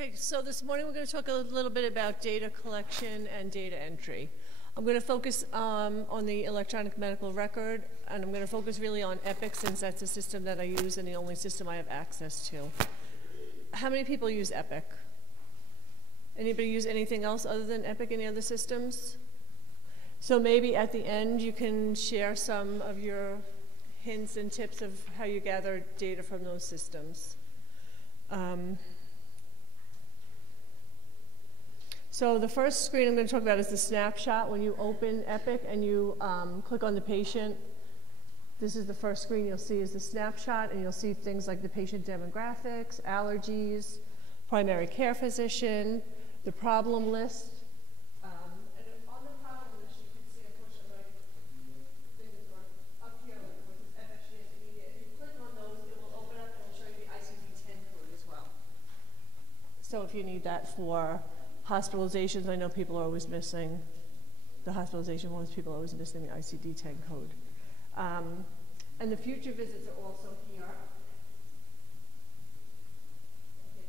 Okay, so this morning we're going to talk a little bit about data collection and data entry. I'm going to focus on the electronic medical record, and I'm going to focus really on Epic since that's the system that I use and the only system I have access to. How many people use Epic? Anybody use anything else other than Epic, any other systems? So maybe at the end you can share some of your hints and tips of how you gather data from those systems. So the first screen I'm going to talk about is the snapshot. When you open Epic and you click on the patient, this is the first screen you'll see is the snapshot, and you'll see things like the patient demographics, allergies, primary care physician, the problem list. And on the problem list, you can see, unfortunately, things are up here, which is FFGS media. If you click on those, it will open up and it will show you the ICD-10 code as well. So if you need that for hospitalizations, I know people are always missing the hospitalization ones. People are always missing the ICD-10 code. And the future visits are also here. Okay,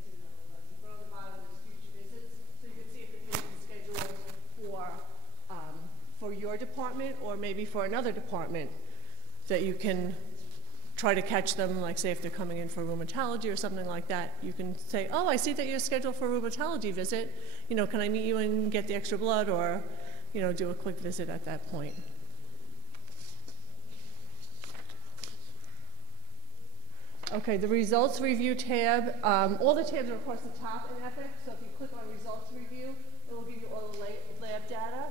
so on the bottom is future visits, so you can see if the patient's scheduled for your department or maybe for another department that you can try to catch them, like say if they're coming in for rheumatology or something like that, you can say, oh, I see that you're scheduled for a rheumatology visit. You know, can I meet you and get the extra blood, or, you know, do a quick visit at that point. Okay, the results review tab, all the tabs are across the top in Epic, so if you click on results review, it will give you all the lab data.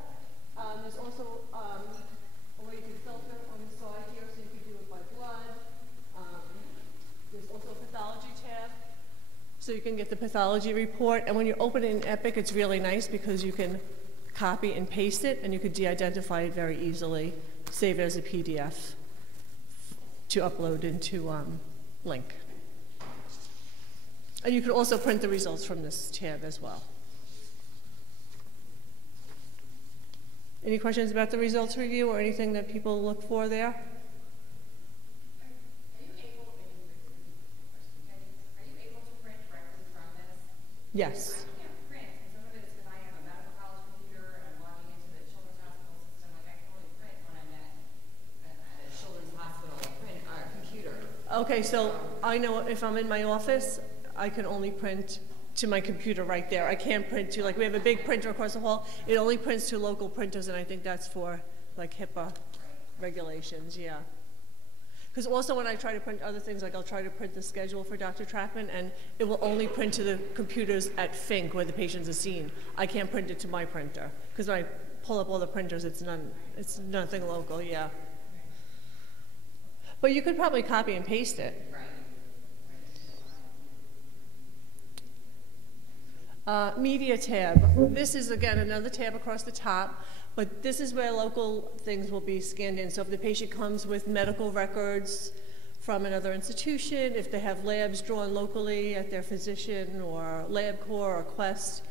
There's also a way you can filter on the side here, so you can do it by blood. There's also a pathology tab, so you can get the pathology report. And when you open it in Epic, it's really nice because you can copy and paste it, and you could de-identify it very easily, save it as a PDF to upload into Link. And you could also print the results from this tab as well. Any questions about the results review or anything that people look for there? Yes. I can't print, and some of it is because I have a medical college computer and I'm logging into the children's hospital system. Like I can only print when I'm at a children's hospital computer. Okay, so I know if I'm in my office, I can only print to my computer right there. I can't print to, like, we have a big printer across the hall. It only prints to local printers, and I think that's for like HIPAA regulations, yeah. Because also when I try to print other things, like I'll try to print the schedule for Dr. Trackman, and it will only print to the computers at FINC where the patients are seen. I can't print it to my printer, because when I pull up all the printers, it's nothing local, yeah. But you could probably copy and paste it. Media tab. This is, again, another tab across the top. But this is where local things will be scanned in. So if the patient comes with medical records from another institution, if they have labs drawn locally at their physician or LabCorp or Quest,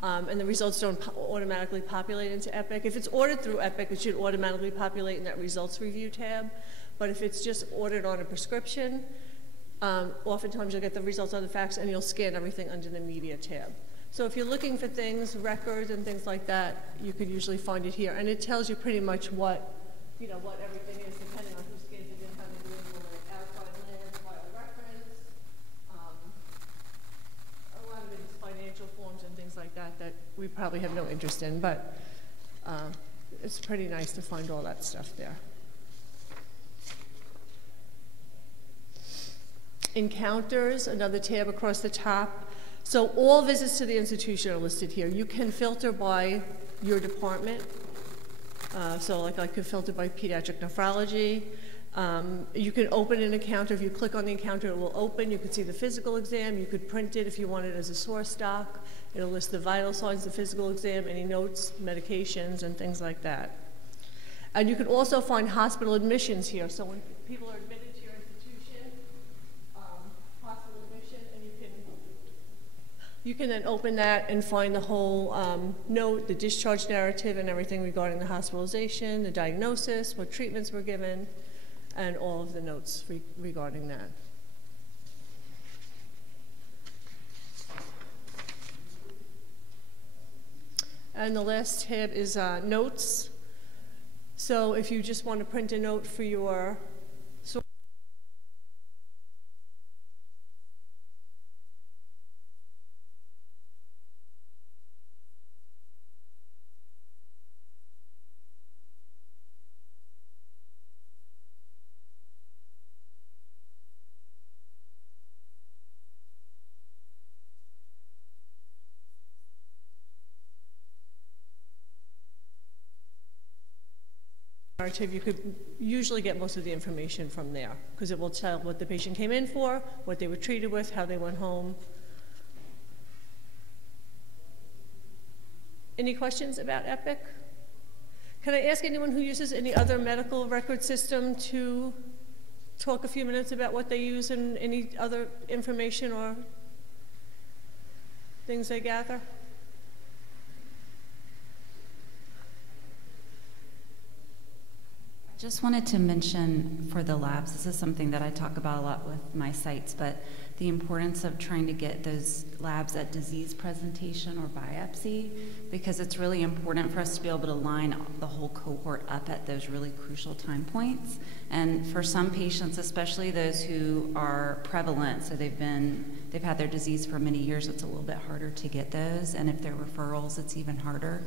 and the results don't automatically populate into Epic. If it's ordered through Epic, it should automatically populate in that results review tab. But if it's just ordered on a prescription, oftentimes you'll get the results on the fax and you'll scan everything under the media tab. So if you're looking for things, records and things like that, you could usually find it here. And it tells you pretty much what, what everything is, depending on who scans it in, how they do it, like outside labs, file reference. A lot of it is financial forms and things like that that we probably have no interest in, but it's pretty nice to find all that stuff there. Encounters, another tab across the top. So all visits to the institution are listed here. You can filter by your department. So like I could filter by pediatric nephrology. You can open an encounter. If you click on the encounter, it will open. You could see the physical exam. You could print it if you want it as a source doc. It'll list the vital signs, the physical exam, any notes, medications, and things like that. And you can also find hospital admissions here. So when people are admitted to your institution, hospital admission, and you can then open that and find the whole note, the discharge narrative, and everything regarding the hospitalization, the diagnosis, what treatments were given, and all of the notes regarding that. And the last tab is notes. So if you just want to print a note for your narrative, you could usually get most of the information from there because it will tell what the patient came in for, what they were treated with, how they went home. Any questions about Epic? Can I ask anyone who uses any other medical record system to talk a few minutes about what they use and any other information or things they gather? Just wanted to mention for the labs, this is something that I talk about a lot with my sites, but the importance of trying to get those labs at disease presentation or biopsy, because it's really important for us to be able to line the whole cohort up at those really crucial time points. And for some patients, especially those who are prevalent, so they've had their disease for many years, it's a little bit harder to get those, and if they're referrals, it's even harder.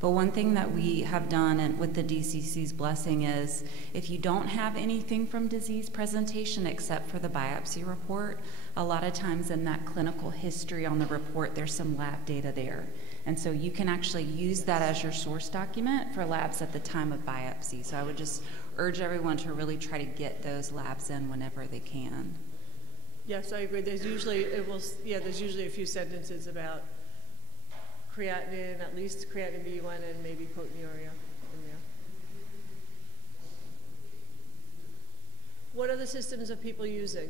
But one thing that we have done, and with the DCC's blessing, is if you don't have anything from disease presentation except for the biopsy report, a lot of times in that clinical history on the report, there's some lab data there. And so you can actually use that as your source document for labs at the time of biopsy. So I would just urge everyone to really try to get those labs in whenever they can. Yes, I agree. There's usually, there's usually a few sentences about creatinine, at least creatinine B1 and maybe proteinuria in there. What other systems are people using?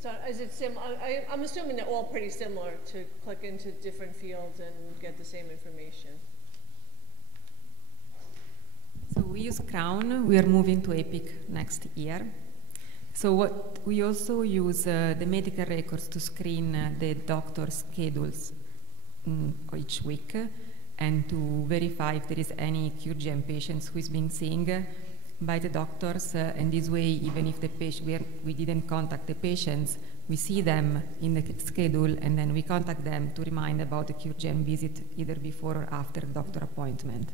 So is it I'm assuming they're all pretty similar to click into different fields and get the same information. So we use Crown. We are moving to Epic next year. So what we also use the medical records to screen the doctor's schedules each week and to verify if there is any CureGen patients who is being seen by the doctors. And this way, even if the patient, we didn't contact the patients, we see them in the schedule and then we contact them to remind about the CureGen visit either before or after the doctor appointment.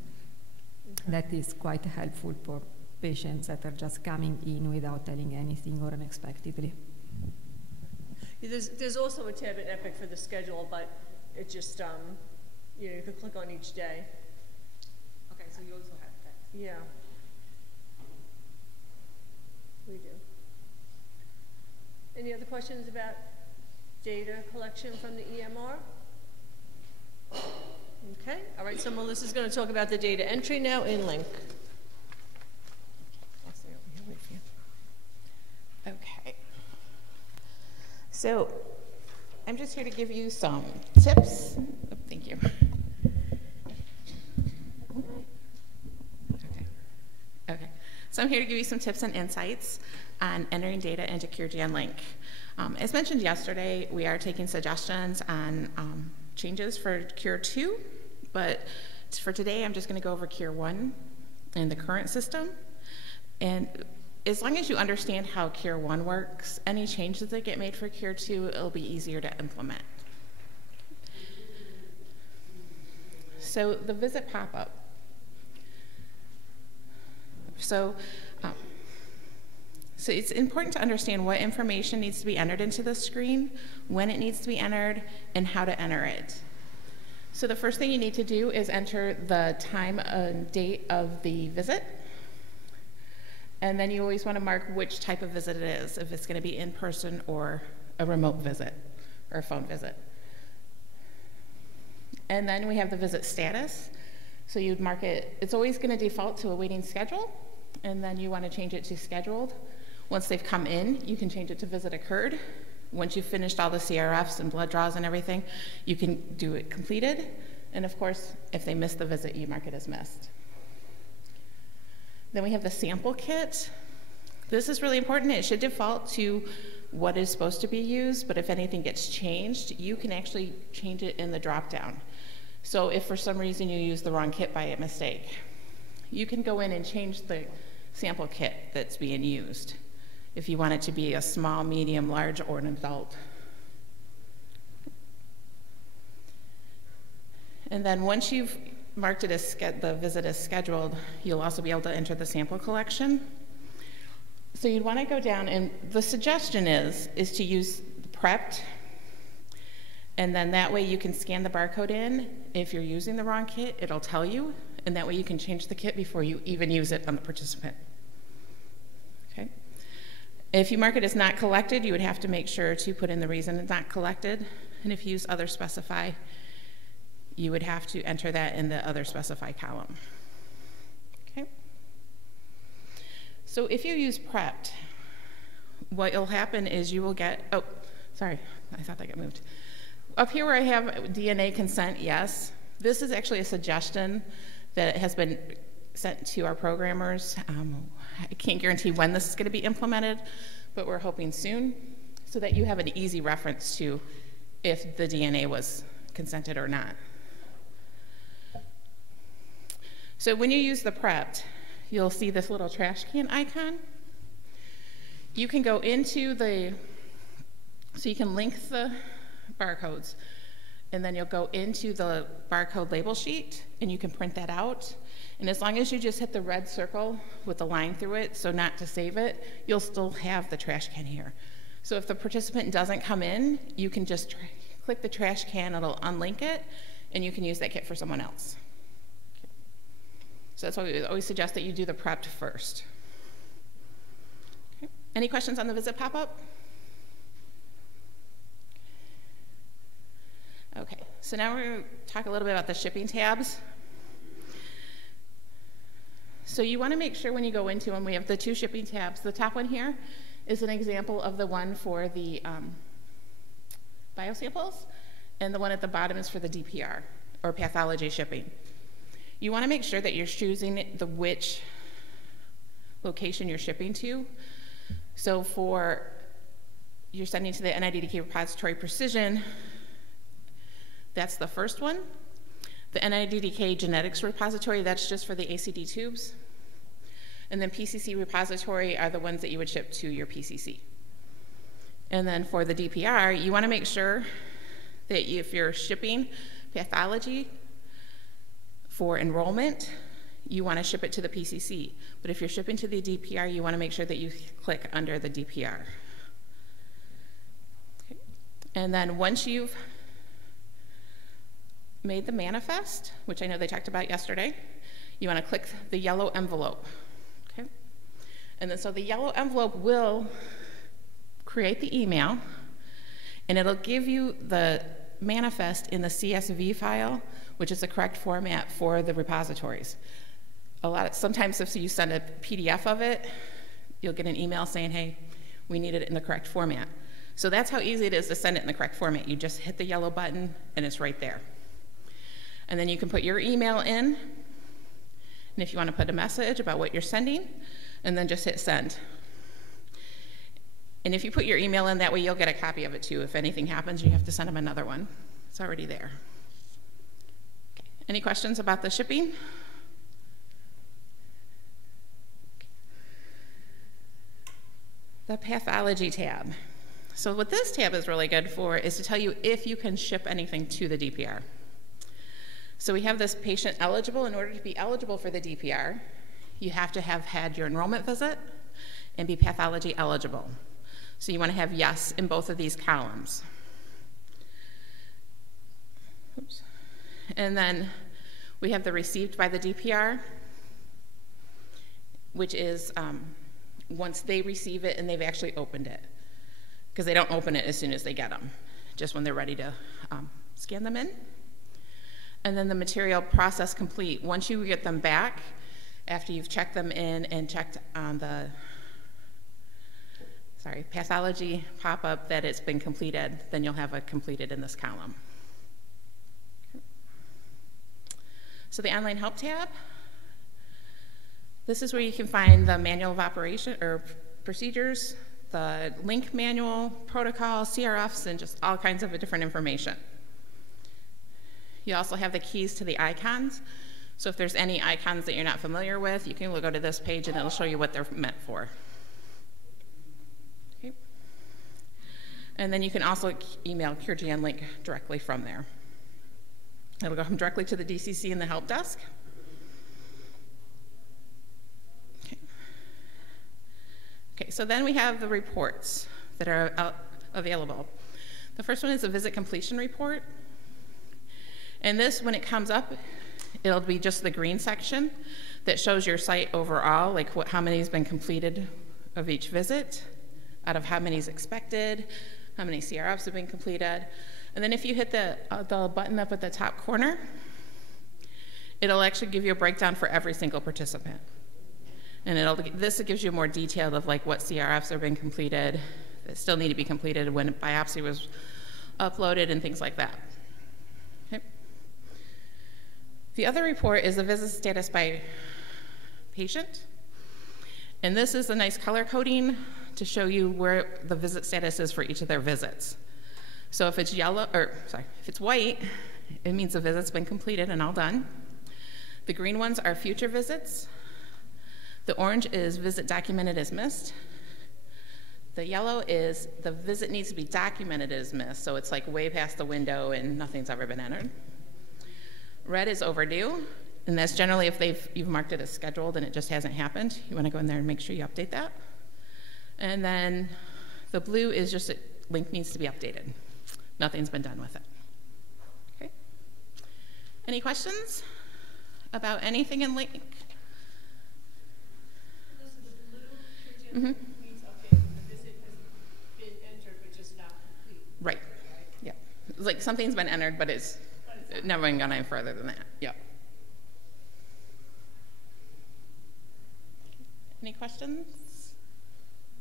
Okay. That is quite helpful for patients that are just coming in without telling anything or unexpectedly. There's also a tab in Epic for the schedule, but it just, you could click on each day. Okay, so you also have that. Yeah. We do. Any other questions about data collection from the EMR? Okay, all right, so Melissa's going to talk about the data entry now in Link. Okay. So I'm just here to give you some tips. Oh, thank you. Okay. So I'm here to give you some tips and insights on entering data into CureGen Link. As mentioned yesterday, we are taking suggestions on changes for Cure 2, but for today, I'm just going to go over Cure 1 in the current system. And as long as you understand how Cure 1 works, any changes that get made for Cure 2, it'll be easier to implement. So the visit pop-up. So it's important to understand what information needs to be entered into the screen, when it needs to be entered, and how to enter it. So the first thing you need to do is enter the time and date of the visit. And then you always want to mark which type of visit it is, if it's going to be in person or a remote visit or a phone visit. And then we have the visit status. So you'd mark it, it's always going to default to a waiting schedule, and then you want to change it to scheduled. Once they've come in, you can change it to visit occurred. Once you've finished all the CRFs and blood draws and everything, you can do it completed. And of course, if they missed the visit, you mark it as missed. Then we have the sample kit. This is really important. It should default to what is supposed to be used, but if anything gets changed, you can actually change it in the drop-down. So if for some reason you use the wrong kit by a mistake, you can go in and change the sample kit that's being used if you want it to be a small, medium, large, or an adult. And then once you've marked it as the visit as scheduled, you'll also be able to enter the sample collection. So you'd want to go down, and the suggestion is to use prepped, and then that way you can scan the barcode in. If you're using the wrong kit, it'll tell you, and that way you can change the kit before you even use it on the participant. Okay. If you mark it as not collected, you would have to make sure to put in the reason it's not collected, and if you use other specify, you would have to enter that in the other specify column. Okay. So if you use prepped, what will happen is you will get, oh, sorry, I thought that got moved. Up here where I have DNA consent, yes. This is actually a suggestion that has been sent to our programmers. I can't guarantee when this is going to be implemented, but we're hoping soon, so that you have an easy reference to if the DNA was consented or not. So when you use the prepped, you'll see this little trash can icon. You can go into so you can link the barcodes, and then you'll go into the barcode label sheet, and you can print that out. And as long as you just hit the red circle with the line through it, so not to save it, you'll still have the trash can here. So if the participant doesn't come in, you can just click the trash can, it'll unlink it, and you can use that kit for someone else. So that's why we always suggest that you do the prepped first. Okay. Any questions on the visit pop-up? Okay, so now we're going to talk a little bit about the shipping tabs. So you want to make sure when you go into them, we have the two shipping tabs. The top one here is an example of the one for the biosamples, and the one at the bottom is for the DPR, or pathology shipping. You want to make sure that you're choosing which location you're shipping to. So for you're sending to the NIDDK repository Precision, that's the first one. The NIDDK genetics repository, that's just for the ACD tubes. And then PCC repository are the ones that you would ship to your PCC. And then for the DPR, you want to make sure that if you're shipping pathology for enrollment, you want to ship it to the PCC. But if you're shipping to the DPR, you want to make sure that you click under the DPR. Okay. And then once you've made the manifest, which I know they talked about yesterday, you want to click the yellow envelope. Okay. And then so the yellow envelope will create the email, and it'll give you the manifest in the CSV file, which is the correct format for the repositories. Sometimes if you send a PDF of it, you'll get an email saying, hey, we need it in the correct format. So that's how easy it is to send it in the correct format. You just hit the yellow button, and it's right there. And then you can put your email in, and if you want to put a message about what you're sending, and then just hit send. And if you put your email in, that way you'll get a copy of it too. If anything happens, you have to send them another one. It's already there. Okay. Any questions about the shipping? Okay. The pathology tab. So what this tab is really good for is to tell you if you can ship anything to the DPR. So we have this patient eligible. In order to be eligible for the DPR, you have to have had your enrollment visit and be pathology eligible. So you want to have yes in both of these columns. Oops. And then we have the received by the DPR, which is once they receive it and they've actually opened it, because they don't open it as soon as they get them, just when they're ready to scan them in. And then the material process complete. Once you get them back, after you've checked them in and checked on the pathology pop-up that it's been completed, then you'll have it completed in this column. Okay. So the online help tab, this is where you can find the manual of operation or procedures, the link manual, protocol, CRFs, and just all kinds of different information. You also have the keys to the icons. So if there's any icons that you're not familiar with, you can go to this page and it'll show you what they're meant for. Okay. And then you can also email CureGN link directly from there. It'll go directly to the DCC and the help desk. Okay, so then we have the reports that are available. The first one is a visit completion report. And this, when it comes up, it'll be just the green section that shows your site overall, like how many has been completed of each visit, out of how many is expected, how many CRFs have been completed. And then if you hit the button up at the top corner, it'll actually give you a breakdown for every single participant. And this gives you more detail of like what CRFs have been completed, that still need to be completed, when biopsy was uploaded, and things like that. Okay. The other report is the visit status by patient. And this is a nice color coding to show you where the visit status is for each of their visits. So if it's if it's white, it means the visit's been completed and all done. The green ones are future visits. The orange is visit documented as missed. The yellow is the visit needs to be documented as missed, so it's like way past the window and nothing's ever been entered. Red is overdue, and that's generally if you've marked it as scheduled and it just hasn't happened. You want to go in there and make sure you update that. And then the blue is just a link needs to be updated. Nothing's been done with it. Okay. Any questions about anything in link? Mm-hmm. Means, okay, the visit has been entered, but just not complete. Right. Yeah. It's like something's been entered, but it's never been gone any further than that. Yep. Any questions?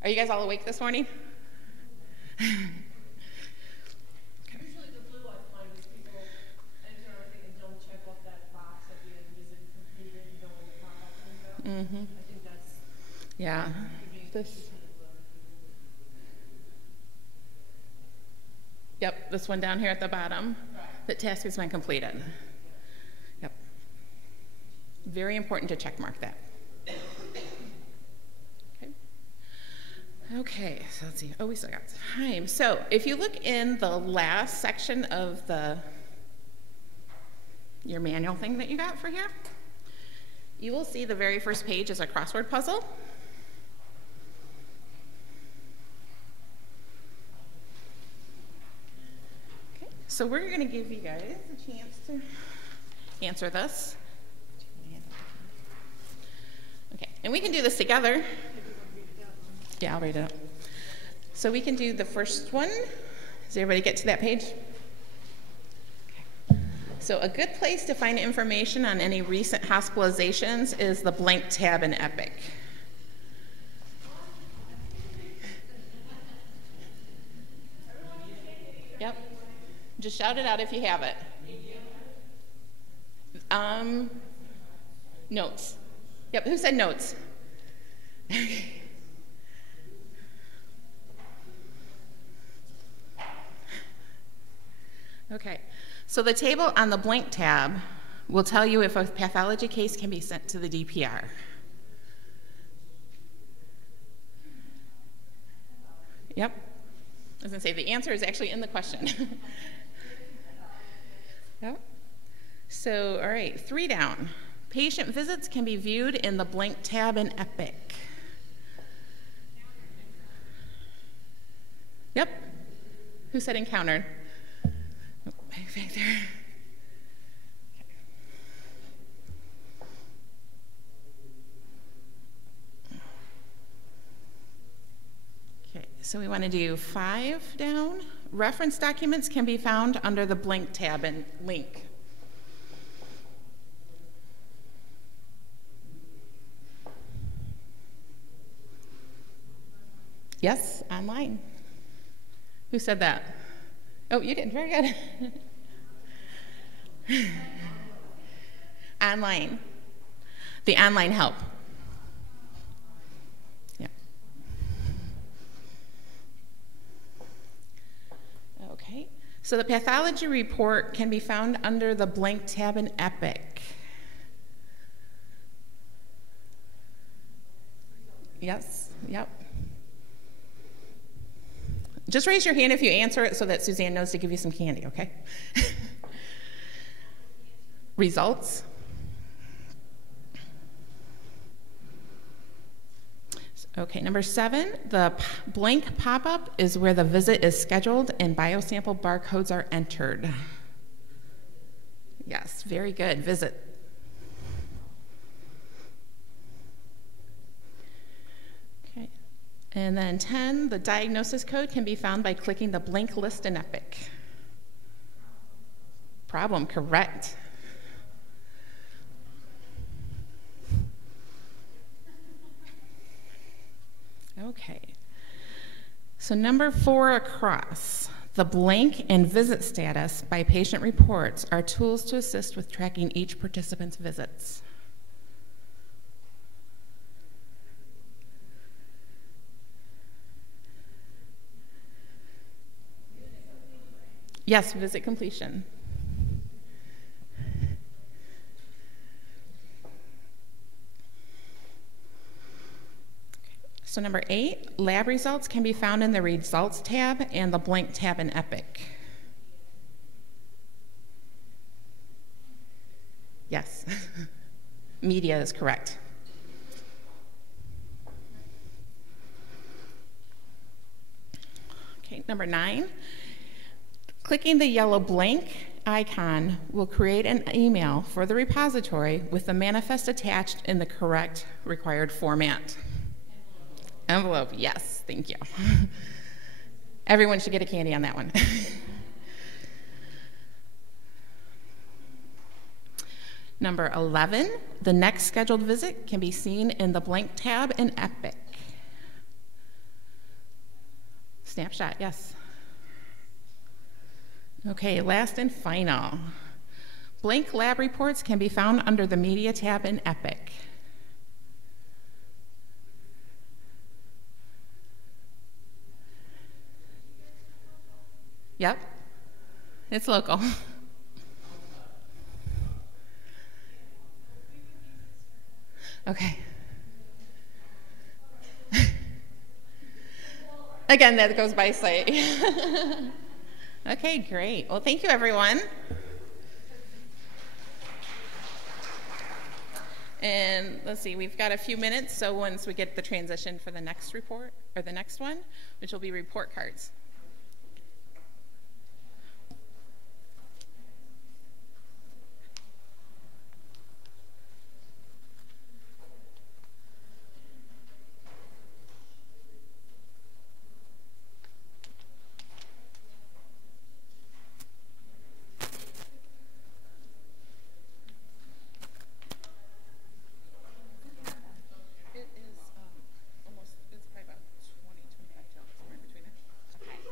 Are you guys all awake this morning? Usually the blue I find is people enter everything and don't check off that box at the end, visit completed, and go in the pop-up window. Mm-hmm. I think that's Yeah. Yep, this one down here at the bottom. Right. The task has been completed. Yep. Very important to check mark that. Okay. Okay, so let's see. Oh, we still got time. So if you look in the last section of your manual thing that you got for here, you will see the very first page is a crossword puzzle. Okay, so we're going to give you guys a chance to answer this. Okay, and we can do this together. Yeah, I'll read it out. So we can do the first one. Does everybody get to that page? So a good place to find information on any recent hospitalizations is the blank tab in Epic. Yep. Just shout it out if you have it. Notes. Yep, who said notes? Okay. So the table on the blank tab will tell you if a pathology case can be sent to the DPR. Yep. I was going to say the answer is actually in the question. Yep. So, all right, 3 down. Patient visits can be viewed in the blank tab in Epic. Yep. Who said encountered? Oh, back there. Okay, so we want to do 5 down. Reference documents can be found under the blank tab and link. Yes, online. Who said that? Oh, you did. Very good. Online. The online help. Yeah. So the pathology report can be found under the blank tab in Epic. Yes, yep. Just raise your hand if you answer it so that Suzanne knows to give you some candy, okay? Results. Okay, number 7, the blank pop-up is where the visit is scheduled and biosample barcodes are entered. Yes, very good, visit. Okay, and then 10, the diagnosis code can be found by clicking the blank list in Epic. Problem, correct. Okay, so number 4 across, the blank and visit status by patient reports are tools to assist with tracking each participant's visits. Yes, visit completion. So number 8, lab results can be found in the Results tab and the Blank tab in Epic. Yes, media is correct. Okay, number 9, clicking the yellow blank icon will create an email for the repository with the manifest attached in the correct required format. Envelope, yes, thank you. Everyone should get a candy on that one. Number 11, the next scheduled visit can be seen in the Blank tab in Epic. Snapshot, yes. Okay, last and final. Blank lab reports can be found under the Media tab in Epic. Yep, it's local. Okay. Again, that goes by site. Okay, great. Well, thank you, everyone. And let's see, we've got a few minutes, so once we get the transition for the next report, or the next one, which will be report cards. It is almost, it's probably about 20, 25 somewhere between it. Okay.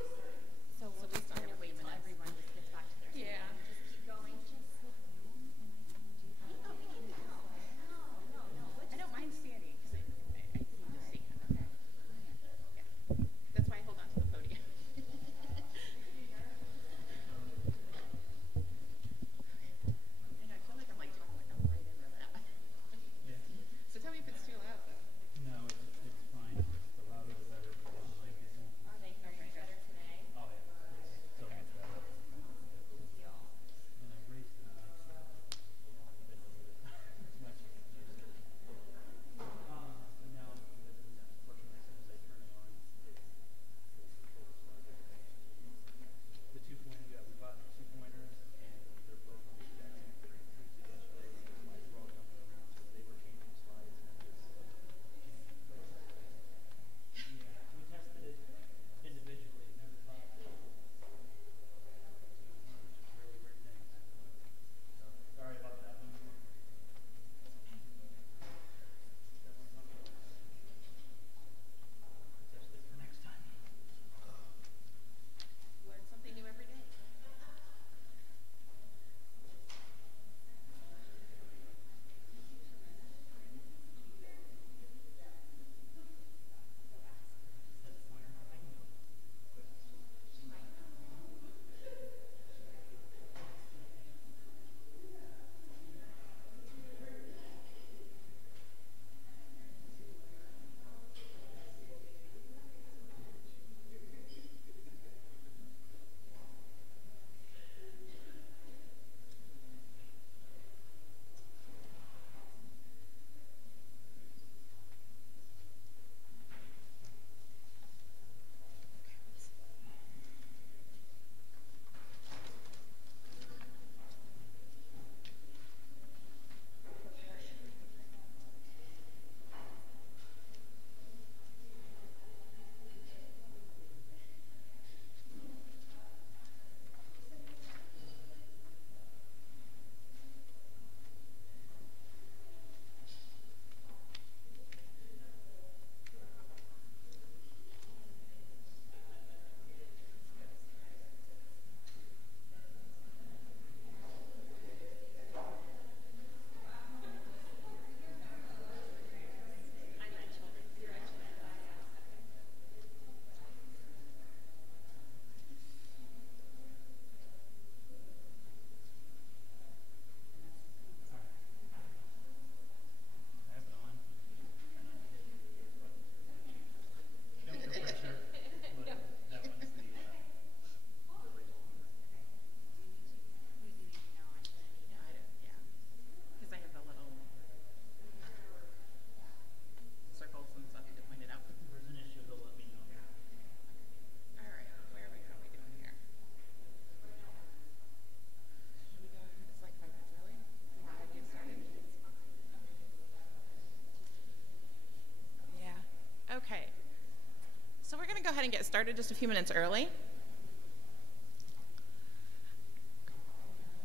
get started just a few minutes early.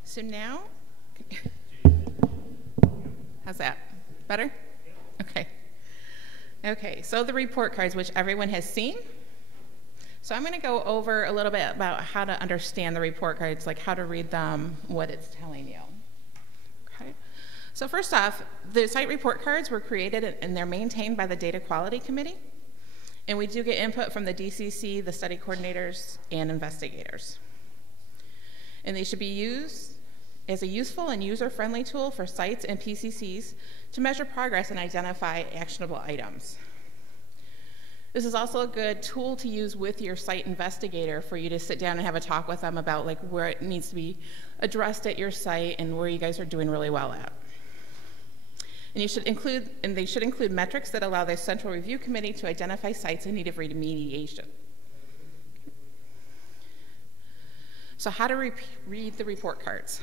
So now, how's that? Better? Okay. Okay, so the report cards, which everyone has seen. So I'm going to go over a little bit about how to understand the report cards, like how to read them, what it's telling you. Okay. So first off, the site report cards were created and they're maintained by the Data Quality Committee. And we do get input from the DCC, the study coordinators, and investigators. And they should be used as a useful and user-friendly tool for sites and PCCs to measure progress and identify actionable items. This is also a good tool to use with your site investigator for you to sit down and have a talk with them about like where it needs to be addressed at your site and where you guys are doing really well at. And they should include metrics that allow the Central Review Committee to identify sites in need of remediation. So how to read the report cards.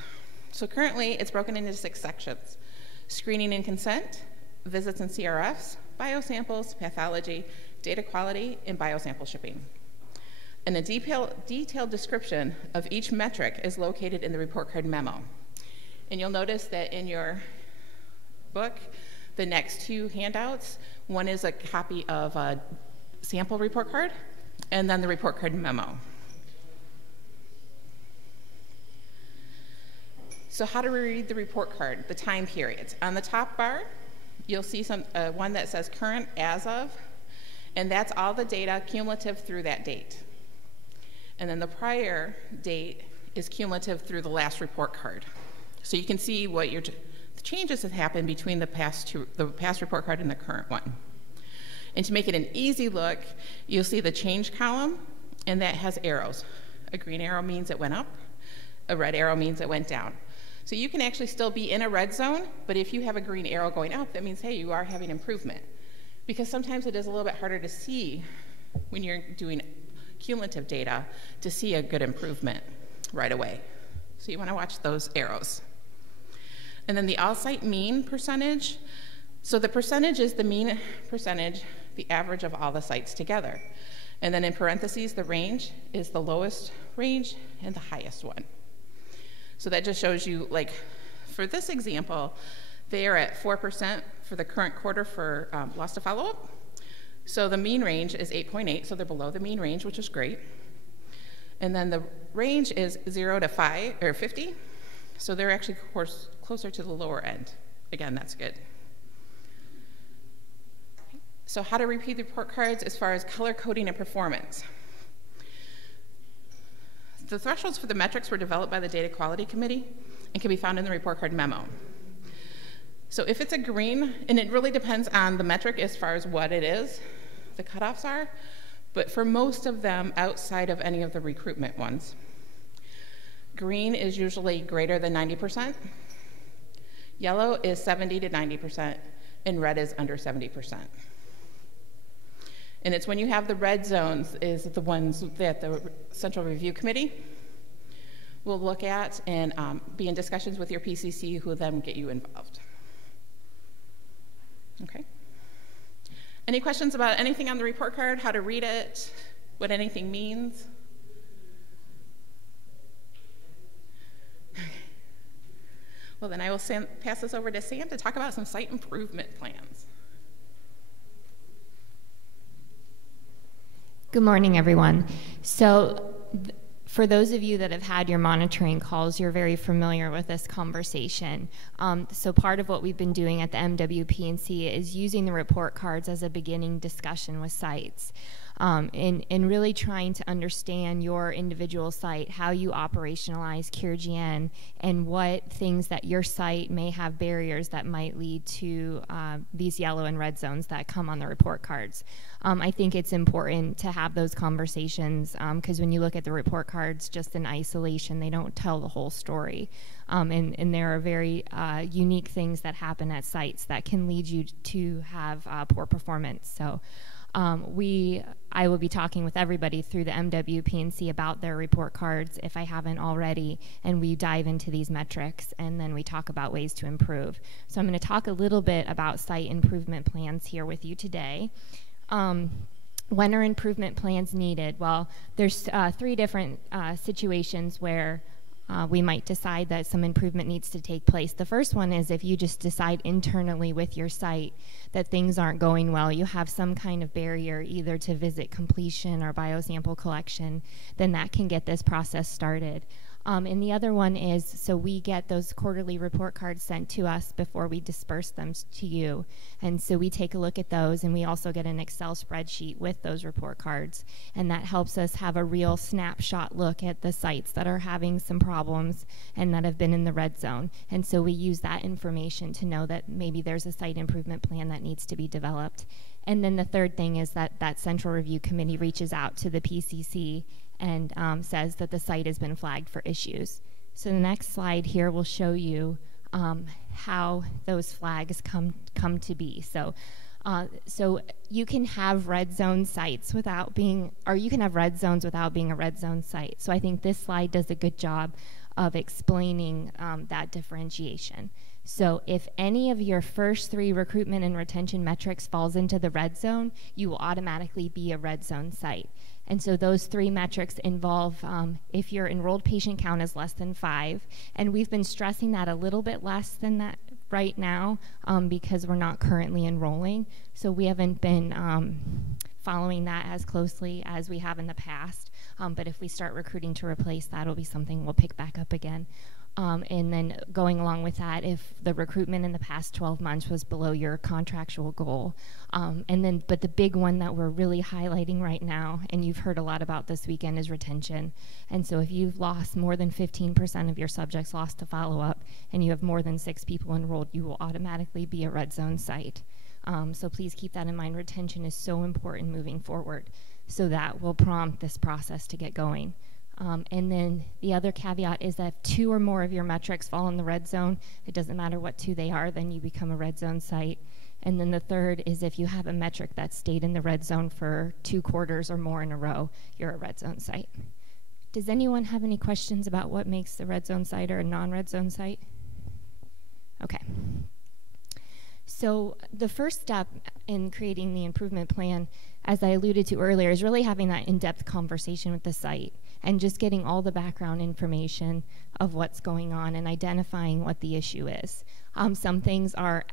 So currently it's broken into 6 sections: screening and consent, visits and CRFs, biosamples, pathology, data quality, and biosample shipping. And a detailed description of each metric is located in the report card memo. And you'll notice that in your book, the next 2 handouts, one is a copy of a sample report card, and then the report card memo. So how do we read the report card? The time periods. On the top bar, you'll see one that says current as of, and that's all the data cumulative through that date. And then the prior date is cumulative through the last report card. So you can see what the changes that happened between the past report card and the current one. And to make it an easy look, you'll see the change column, and that has arrows. A green arrow means it went up, a red arrow means it went down. So you can actually still be in a red zone, but if you have a green arrow going up, that means, hey, you are having improvement. Because sometimes it is a little bit harder to see when you're doing cumulative data to see a good improvement right away. So you want to watch those arrows. And then the all-site mean percentage. So the percentage is the mean percentage, the average of all the sites together. And then in parentheses, the range is the lowest range and the highest one. So that just shows you, like, for this example, they are at 4% for the current quarter for loss to follow-up. So the mean range is 8.8, so they're below the mean range, which is great. And then the range is 0 to 50, so they're actually, of course, closer to the lower end. Again, that's good. So how to repeat the report cards as far as color coding and performance. The thresholds for the metrics were developed by the Data Quality Committee and can be found in the report card memo. So if it's a green, and it really depends on the metric as far as what it is, the cutoffs are, but for most of them outside of any of the recruitment ones, green is usually greater than 90%, yellow is 70 to 90%, and red is under 70%. And it's when you have the red zones is the ones that the Central Review Committee will look at and be in discussions with your PCC, who then get you involved. Okay. Any questions about anything on the report card, how to read it, what anything means? Well, then I will pass this over to Sam to talk about some site improvement plans. Good morning, everyone. So for those of you that have had your monitoring calls, you're very familiar with this conversation. So part of what we've been doing at the MWPNC is using the report cards as a beginning discussion with sites. And really trying to understand your individual site, how you operationalize CureGN, and what things that your site may have barriers that might lead to these yellow and red zones that come on the report cards. I think it's important to have those conversations because when you look at the report cards just in isolation, they don't tell the whole story. And there are very unique things that happen at sites that can lead you to have poor performance. So I will be talking with everybody through the MWPNC about their report cards if I haven't already, and we dive into these metrics and then we talk about ways to improve. So I'm going to talk a little bit about site improvement plans here with you today. When are improvement plans needed? Well, there's 3 different situations where we might decide that some improvement needs to take place. The first one is if you just decide internally with your site that things aren't going well, you have some kind of barrier either to visit completion or biosample collection, then that can get this process started. And the other one is, so we get those quarterly report cards sent to us before we disperse them to you. And so we take a look at those, and we also get an Excel spreadsheet with those report cards. And that helps us have a real snapshot look at the sites that are having some problems and that have been in the red zone. And so we use that information to know that maybe there's a site improvement plan that needs to be developed. And then the third thing is that that central review committee reaches out to the PCC and says that the site has been flagged for issues. So the next slide here will show you how those flags come to be. So you can have red zone sites without being, or you can have red zones without being a red zone site. So I think this slide does a good job of explaining that differentiation. So if any of your first 3 recruitment and retention metrics falls into the red zone, you will automatically be a red zone site. And so those 3 metrics involve if your enrolled patient count is less than 5, and we've been stressing that a little bit less than that right now because we're not currently enrolling. So we haven't been following that as closely as we have in the past. But if we start recruiting to replace that, it'll be something we'll pick back up again. And then going along with that, if the recruitment in the past 12 months was below your contractual goal. But the big one that we're really highlighting right now, and you've heard a lot about this weekend, is retention. And so if you've lost more than 15% of your subjects lost to follow-up, and you have more than 6 people enrolled, you will automatically be a red zone site. So please keep that in mind. Retention is so important moving forward. So that will prompt this process to get going. And then the other caveat is that if 2 or more of your metrics fall in the red zone, it doesn't matter what 2 they are, then you become a red zone site. And then the third is if you have a metric that stayed in the red zone for 2 quarters or more in a row, you're a red zone site. Does anyone have any questions about what makes the red zone site or a non-red zone site? Okay. So the first step in creating the improvement plan, as I alluded to earlier, is really having that in-depth conversation with the site and just getting all the background information of what's going on and identifying what the issue is. Some things are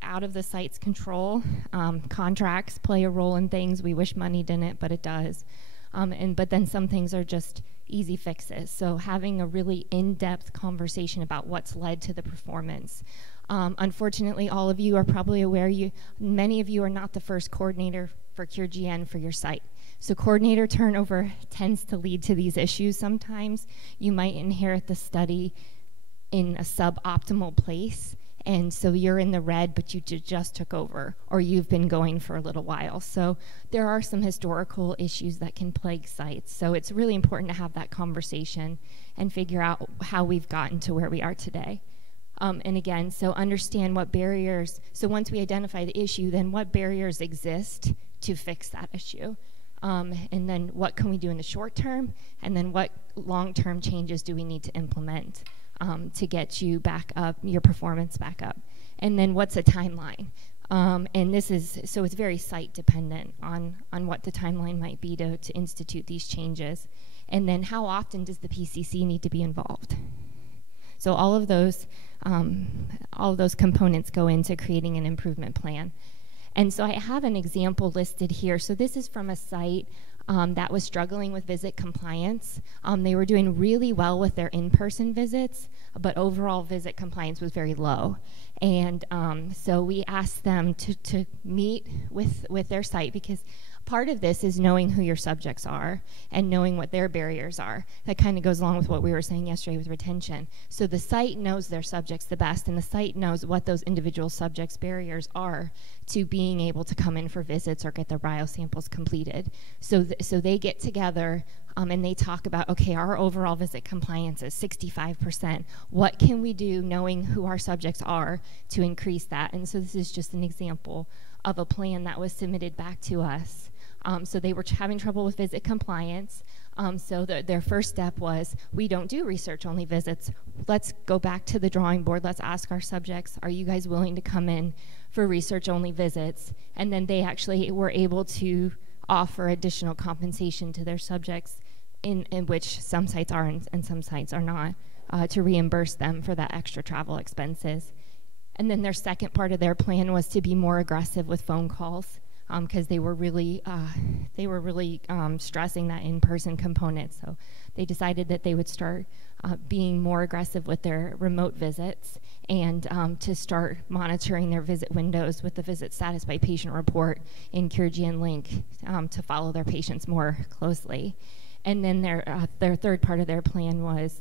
out of the site's control. Contracts play a role in things. We wish money didn't, but it does. But then some things are just easy fixes. So having a really in-depth conversation about what's led to the performance. Unfortunately, all of you are probably aware, many of you are not the first coordinator for CureGN for your site. So coordinator turnover tends to lead to these issues sometimes. You might inherit the study in a suboptimal place, and so you're in the red, but you just took over, or you've been going for a little while. So there are some historical issues that can plague sites. So it's really important to have that conversation and figure out how we've gotten to where we are today. And again, so understand what barriers, so once we identify the issue, then what barriers exist to fix that issue. And then what can we do in the short term, and then what long-term changes do we need to implement to get you back up, your performance back up. And then what's a timeline? And this is, so it's very site dependent on what the timeline might be to institute these changes. And then how often does the PCC need to be involved? So all of those components go into creating an improvement plan. And so I have an example listed here. So this is from a site that was struggling with visit compliance. They were doing really well with their in-person visits, but overall visit compliance was very low. And so we asked them to meet with their site, because part of this is knowing who your subjects are and knowing what their barriers are. That kind of goes along with what we were saying yesterday with retention. So the site knows their subjects the best, and the site knows what those individual subjects' barriers are to being able to come in for visits or get their biosamples completed. So they get together and they talk about, okay, our overall visit compliance is 65%. What can we do, knowing who our subjects are, to increase that? And so this is just an example of a plan that was submitted back to us. So they were having trouble with visit compliance. So their first step was, we don't do research-only visits. Let's go back to the drawing board. Let's ask our subjects, are you guys willing to come in for research-only visits? And then they actually were able to offer additional compensation to their subjects, in which some sites are and some sites are not, to reimburse them for that extra travel expenses. And then their second part of their plan was to be more aggressive with phone calls, because they were really stressing that in-person component. So they decided that they would start being more aggressive with their remote visits, and to start monitoring their visit windows with the visit status by patient report in CureGN Link, to follow their patients more closely. And then their third part of their plan was,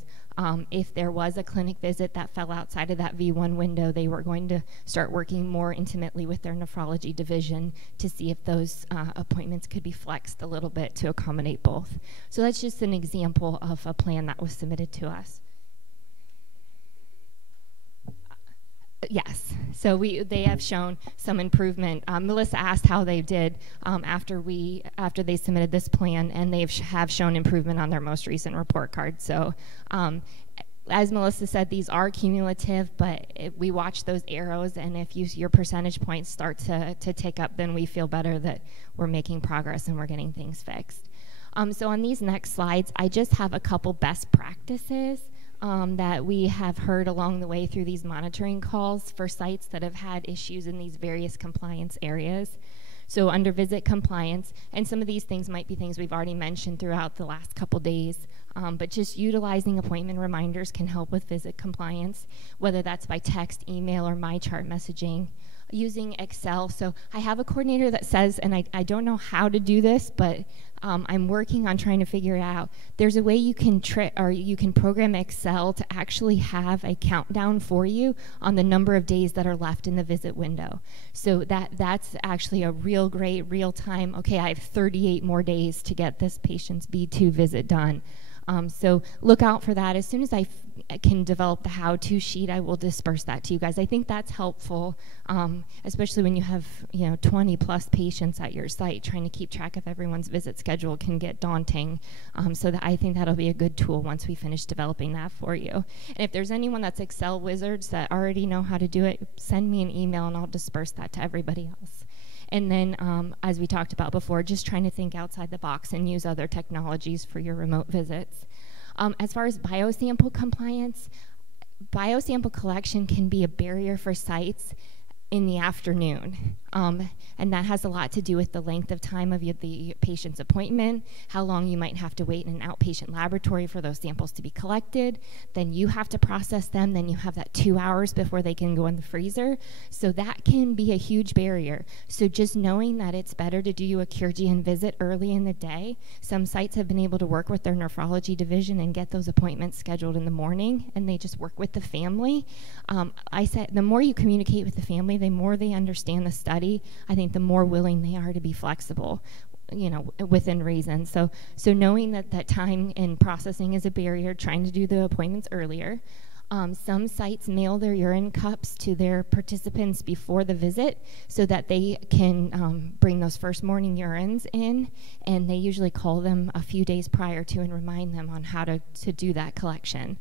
if there was a clinic visit that fell outside of that V1 window, they were going to start working more intimately with their nephrology division to see if those appointments could be flexed a little bit to accommodate both. So that's just an example of a plan that was submitted to us. Yes, so they have shown some improvement. Melissa asked how they did after they submitted this plan, and they have shown improvement on their most recent report card. So as Melissa said, these are cumulative, but we watch those arrows, and if your percentage points start to tick up, then we feel better that we're making progress and we're getting things fixed. So on these next slides, I just have a couple best practices that we have heard along the way through these monitoring calls for sites that have had issues in these various compliance areas. So under visit compliance, and some of these things might be things we've already mentioned throughout the last couple days, but just utilizing appointment reminders can help with visit compliance, whether that's by text, email, or MyChart messaging. Using Excel, so I have a coordinator that says, and I don't know how to do this, but I'm working on trying to figure it out. There's a way you can program Excel to actually have a countdown for you on the number of days that are left in the visit window. So that's actually a real great real-time, okay, I have 38 more days to get this patient's B2 visit done. So look out for that. As soon as I can develop the how-to sheet, I will disperse that to you guys. I think that's helpful, especially when you have 20 plus patients at your site. Trying to keep track of everyone's visit schedule can get daunting. So I think that'll be a good tool once we finish developing that for you. And if there's anyone that's Excel wizards that already know how to do it, send me an email and I'll disperse that to everybody else. And then, as we talked about before, just trying to think outside the box and use other technologies for your remote visits. As far as biosample compliance, biosample collection can be a barrier for sites in the afternoon. And that has a lot to do with the length of time of the patient's appointment, how long you might have to wait in an outpatient laboratory for those samples to be collected. Then you have to process them. Then you have that 2 hours before they can go in the freezer. So that can be a huge barrier. So just knowing that it's better to do a CureGN visit early in the day. Some sites have been able to work with their nephrology division and get those appointments scheduled in the morning, and they just work with the family. I said the more you communicate with the family, the more they understand the study, I think the more willing they are to be flexible, within reason. So knowing that time in processing is a barrier, trying to do the appointments earlier. Some sites mail their urine cups to their participants before the visit so that they can bring those first morning urines in, and they usually call them a few days prior to and remind them on how to do that collection.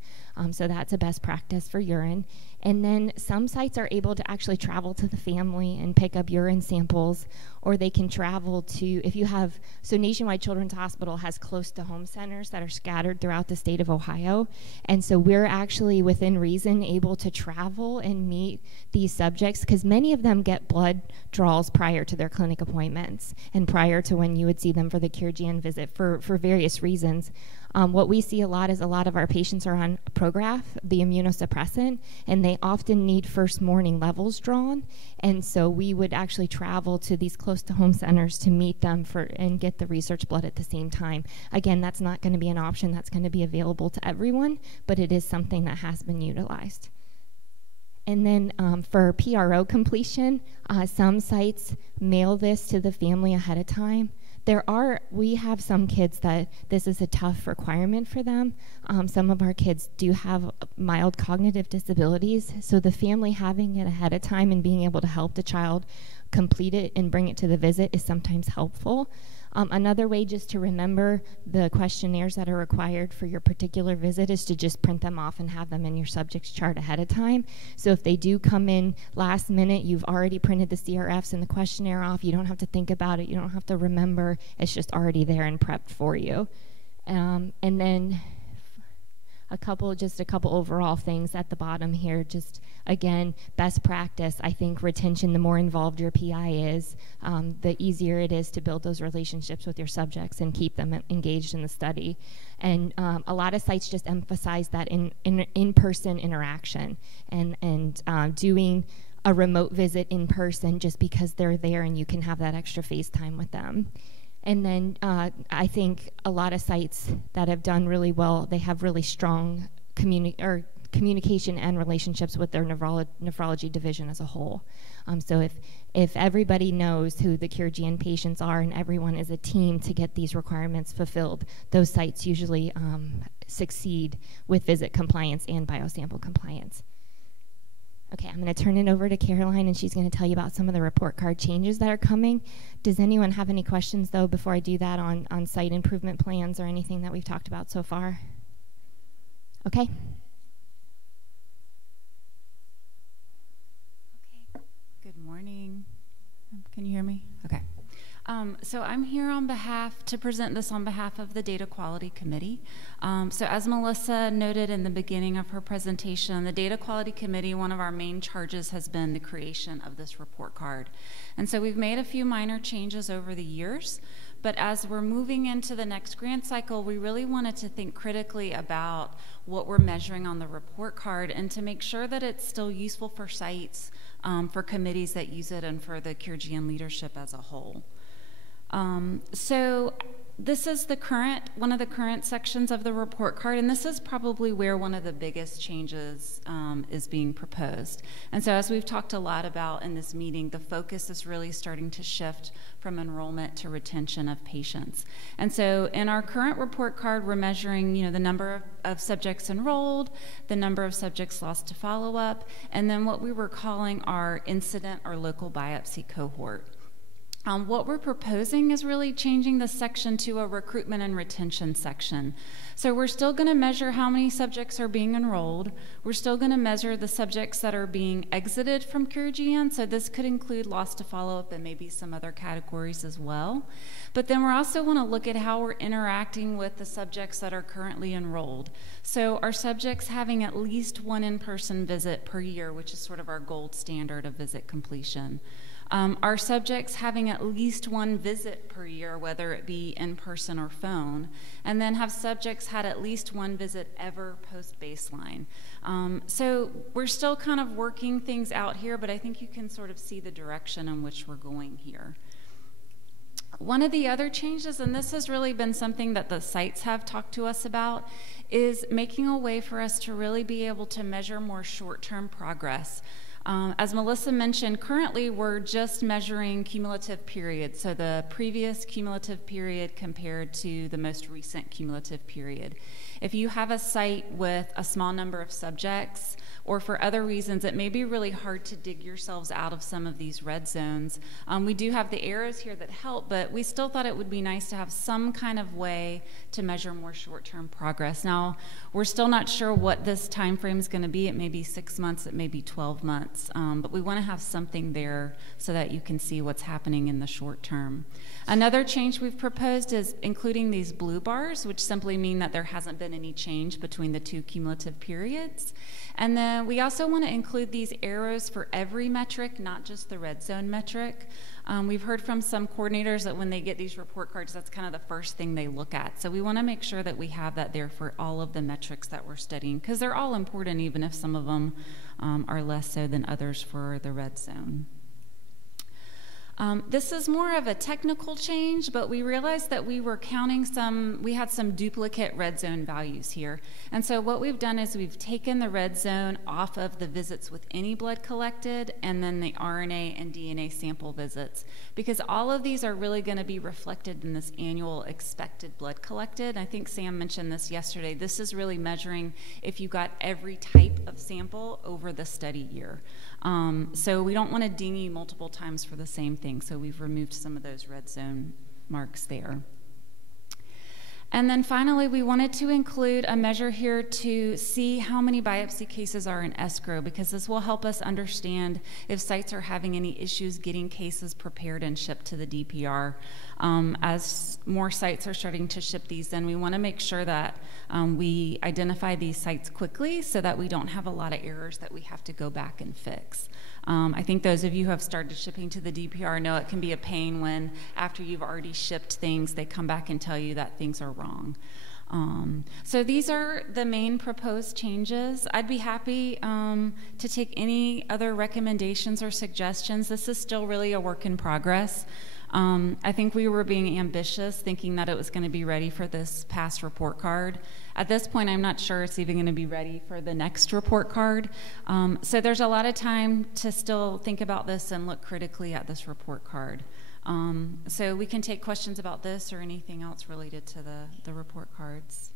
So that's a best practice for urine. And then some sites are able to actually travel to the family and pick up urine samples, or they can travel to, so Nationwide Children's Hospital has close to home centers that are scattered throughout the state of Ohio. And so we're actually, within reason, able to travel and meet these subjects, because many of them get blood draws prior to their clinic appointments and prior to when you would see them for the CureGN visit for various reasons. What we see a lot is a lot of our patients are on Prograf, the immunosuppressant, and they often need first morning levels drawn. And so we would actually travel to these close to home centers to meet them and get the research blood at the same time. Again, that's not going to be an option that's going to be available to everyone, but it is something that has been utilized. And then for PRO completion, some sites mail this to the family ahead of time. We have some kids that this is a tough requirement for them. Some of our kids do have mild cognitive disabilities, so the family having it ahead of time and being able to help the child complete it and bring it to the visit is sometimes helpful. Another way just to remember the questionnaires that are required for your particular visit is to just print them off and have them in your subjects chart ahead of time. So if they do come in last minute, you've already printed the CRFs and the questionnaire off. You don't have to think about it. You don't have to remember. It's just already there and prepped for you. And then a couple overall things at the bottom here. Just, again, best practice. I think retention, the more involved your PI is, the easier it is to build those relationships with your subjects and keep them engaged in the study. And a lot of sites just emphasize that in-person interaction and doing a remote visit in person just because they're there and you can have that extra face time with them. And then I think a lot of sites that have done really well, they have really strong communication and relationships with their nephrology division as a whole. So if everybody knows who the CureGN patients are and everyone is a team to get these requirements fulfilled, those sites usually succeed with visit compliance and biosample compliance. Okay, I'm going to turn it over to Caroline, and she's going to tell you about some of the report card changes that are coming. Does anyone have any questions, though, before I do that on site improvement plans or anything that we've talked about so far? Okay. Okay, good morning. Can you hear me? Okay. So I'm here to present this on behalf of the Data Quality Committee. So as Melissa noted in the beginning of her presentation, the Data Quality Committee, one of our main charges has been the creation of this report card. And so we've made a few minor changes over the years, but as we're moving into the next grant cycle, we really wanted to think critically about what we're measuring on the report card and to make sure that it's still useful for sites, for committees that use it, and for the CureGN leadership as a whole. So this is one of the current sections of the report card, and this is probably where one of the biggest changes is being proposed. And so as we've talked a lot about in this meeting, the focus is really starting to shift from enrollment to retention of patients. And so in our current report card, we're measuring, the number of subjects enrolled, the number of subjects lost to follow-up, and then what we were calling our incident or local biopsy cohort. What we're proposing is really changing this section to a recruitment and retention section. So we're still going to measure how many subjects are being enrolled. We're still going to measure the subjects that are being exited from CureGN. So this could include loss to follow-up and maybe some other categories as well. But then we're also want to look at how we're interacting with the subjects that are currently enrolled. So our subjects having at least one in-person visit per year, which is sort of our gold standard of visit completion. Our subjects having at least one visit per year, whether it be in person or phone, and then have subjects had at least one visit ever post-baseline. So we're still kind of working things out here, but I think you can sort of see the direction in which we're going here. One of the other changes, and this has really been something that the sites have talked to us about, is making a way for us to really be able to measure more short-term progress. As Melissa mentioned, currently we're just measuring cumulative periods, so the previous cumulative period compared to the most recent cumulative period. If you have a site with a small number of subjects, or for other reasons, it may be really hard to dig yourselves out of some of these red zones. We do have the arrows here that help, but we still thought it would be nice to have some kind of way to measure more short-term progress. Now, we're still not sure what this time frame is going to be. It may be 6 months, it may be 12 months, but we want to have something there so that you can see what's happening in the short term. Another change we've proposed is including these blue bars, which simply mean that there hasn't been any change between the two cumulative periods. And then we also want to include these arrows for every metric, not just the red zone metric. We've heard from some coordinators that when they get these report cards, that's kind of the first thing they look at. So we want to make sure that we have that there for all of the metrics that we're studying, because they're all important, even if some of them are less so than others for the red zone. This is more of a technical change, but we realized that we had some duplicate red zone values here. And so what we've done is we've taken the red zone off of the visits with any blood collected and then the RNA and DNA sample visits, because all of these are really going to be reflected in this annual expected blood collected. I think Sam mentioned this yesterday. This is really measuring if you got every type of sample over the study year. So we don't want to ding you multiple times for the same thing, so we've removed some of those red zone marks there. And then finally, we wanted to include a measure here to see how many biopsy cases are in escrow, because this will help us understand if sites are having any issues getting cases prepared and shipped to the DPR. As more sites are starting to ship these, then we want to make sure that we identify these sites quickly so that we don't have a lot of errors that we have to go back and fix. I think those of you who have started shipping to the DPR know it can be a pain when, after you've already shipped things, they come back and tell you that things are wrong. So these are the main proposed changes. I'd be happy to take any other recommendations or suggestions. This is still really a work in progress. I think we were being ambitious, thinking that it was going to be ready for this past report card. At this point, I'm not sure it's even going to be ready for the next report card. So there's a lot of time to still think about this and look critically at this report card. So we can take questions about this or anything else related to the report cards.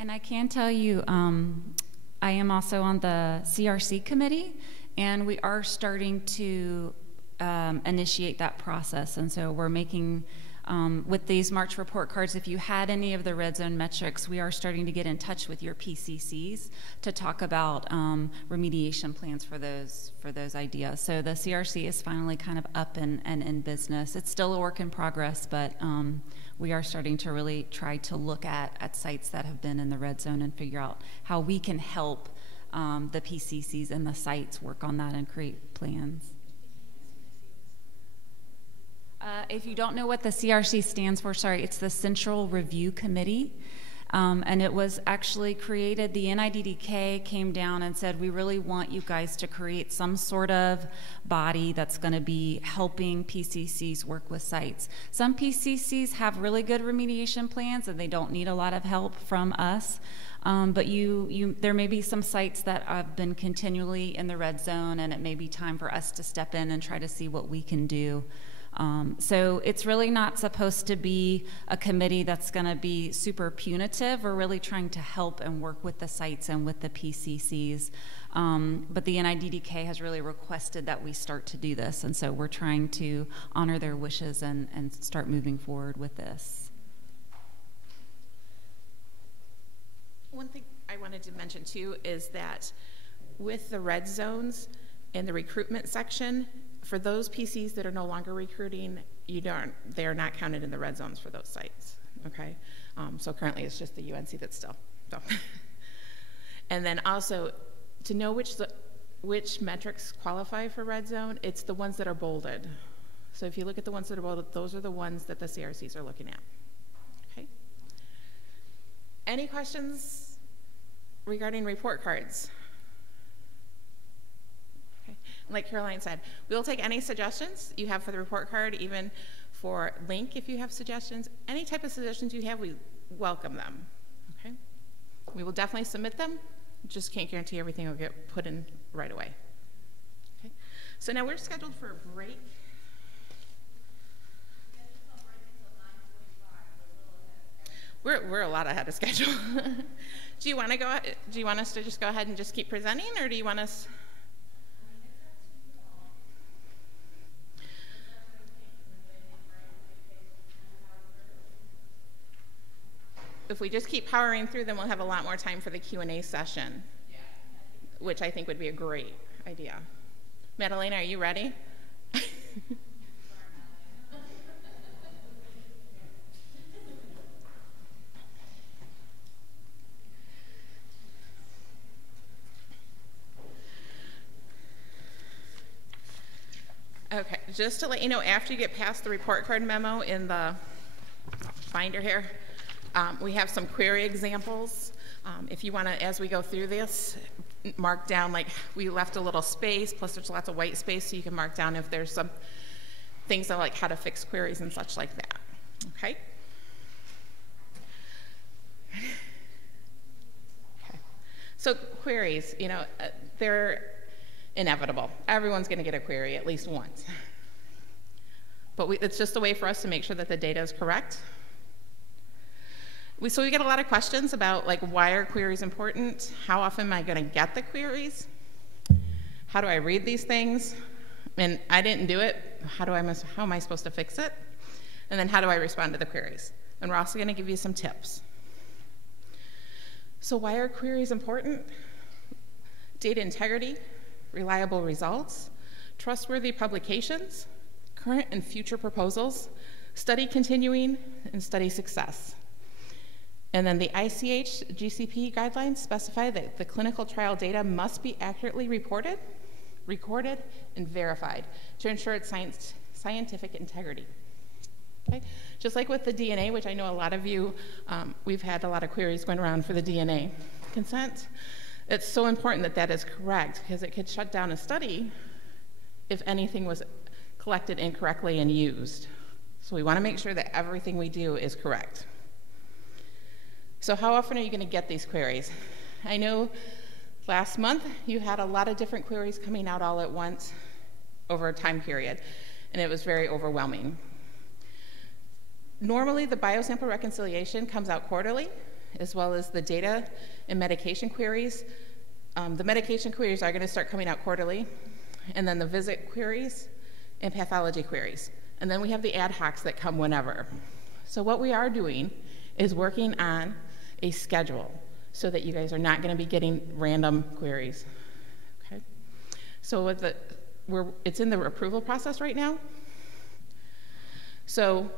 And I can tell you, I am also on the CRC committee, and we are starting to initiate that process. And so we're making, with these March report cards, if you had any of the red zone metrics, we are starting to get in touch with your PCCs to talk about remediation plans for those ideas. So the CRC is finally kind of up and in business. It's still a work in progress, but we are starting to really try to look at sites that have been in the red zone and figure out how we can help the PCCs and the sites work on that and create plans. If you don't know what the CRC stands for, sorry, it's the Central Review Committee. And it was actually created, the NIDDK came down and said, we really want you guys to create some sort of body that's going to be helping PCCs work with sites. Some PCCs have really good remediation plans and they don't need a lot of help from us. But there may be some sites that have been continually in the red zone, and it may be time for us to step in and try to see what we can do. So it's really not supposed to be a committee that's going to be super punitive. We're really trying to help and work with the sites and with the PCCs. But the NIDDK has really requested that we start to do this, and so we're trying to honor their wishes and start moving forward with this. One thing I wanted to mention too is that with the red zones in the recruitment section, for those PCs that are no longer recruiting, they are not counted in the red zones for those sites, okay? So currently it's just the UNC that's still, so. And then also, to know which metrics qualify for red zone, it's the ones that are bolded. So if you look at the ones that are bolded, those are the ones that the CRCs are looking at, okay? Any questions regarding report cards? Like Caroline said, we'll take any suggestions you have for the report card, even for link if you have suggestions. Any type of suggestions you have, we welcome them, okay? We will definitely submit them, just can't guarantee everything will get put in right away, okay? So now we're scheduled for a break. We're a lot ahead of schedule. Do you want us to just go ahead and just keep presenting, or do you want us? If we just keep powering through, then we'll have a lot more time for the Q&A session, which I think would be a great idea. Madalena, are you ready? Okay, just to let you know, after you get past the report card memo in the binder here, we have some query examples. If you want to, as we go through this, mark down, like we left a little space, plus there's lots of white space, so you can mark down if there's some things that like how to fix queries and such like that, okay? Okay. So queries, you know, they're inevitable. Everyone's going to get a query at least once. but it's just a way for us to make sure that the data is correct. So we get a lot of questions about, like, why are queries important? How often am I going to get the queries? How do I read these things? And I didn't do it. How am I supposed to fix it? And then how do I respond to the queries? And we're also going to give you some tips. So why are queries important? Data integrity, reliable results, trustworthy publications, current and future proposals, study continuing, and study success. And then the ICH GCP guidelines specify that the clinical trial data must be accurately reported, recorded, and verified to ensure its scientific integrity. Okay? Just like with the DNA, which I know a lot of you, we've had a lot of queries going around for the DNA consent. It's so important that that is correct, because it could shut down a study if anything was collected incorrectly and used. So we want to make sure that everything we do is correct. So how often are you going to get these queries? I know last month you had a lot of different queries coming out all at once over a time period, and it was very overwhelming. Normally, the biosample reconciliation comes out quarterly, as well as the data and medication queries. The medication queries are going to start coming out quarterly, and then the visit queries and pathology queries. And then we have the ad hocs that come whenever. So what we are doing is working on a schedule so that you guys are not going to be getting random queries. Okay? So it's in the approval process right now. So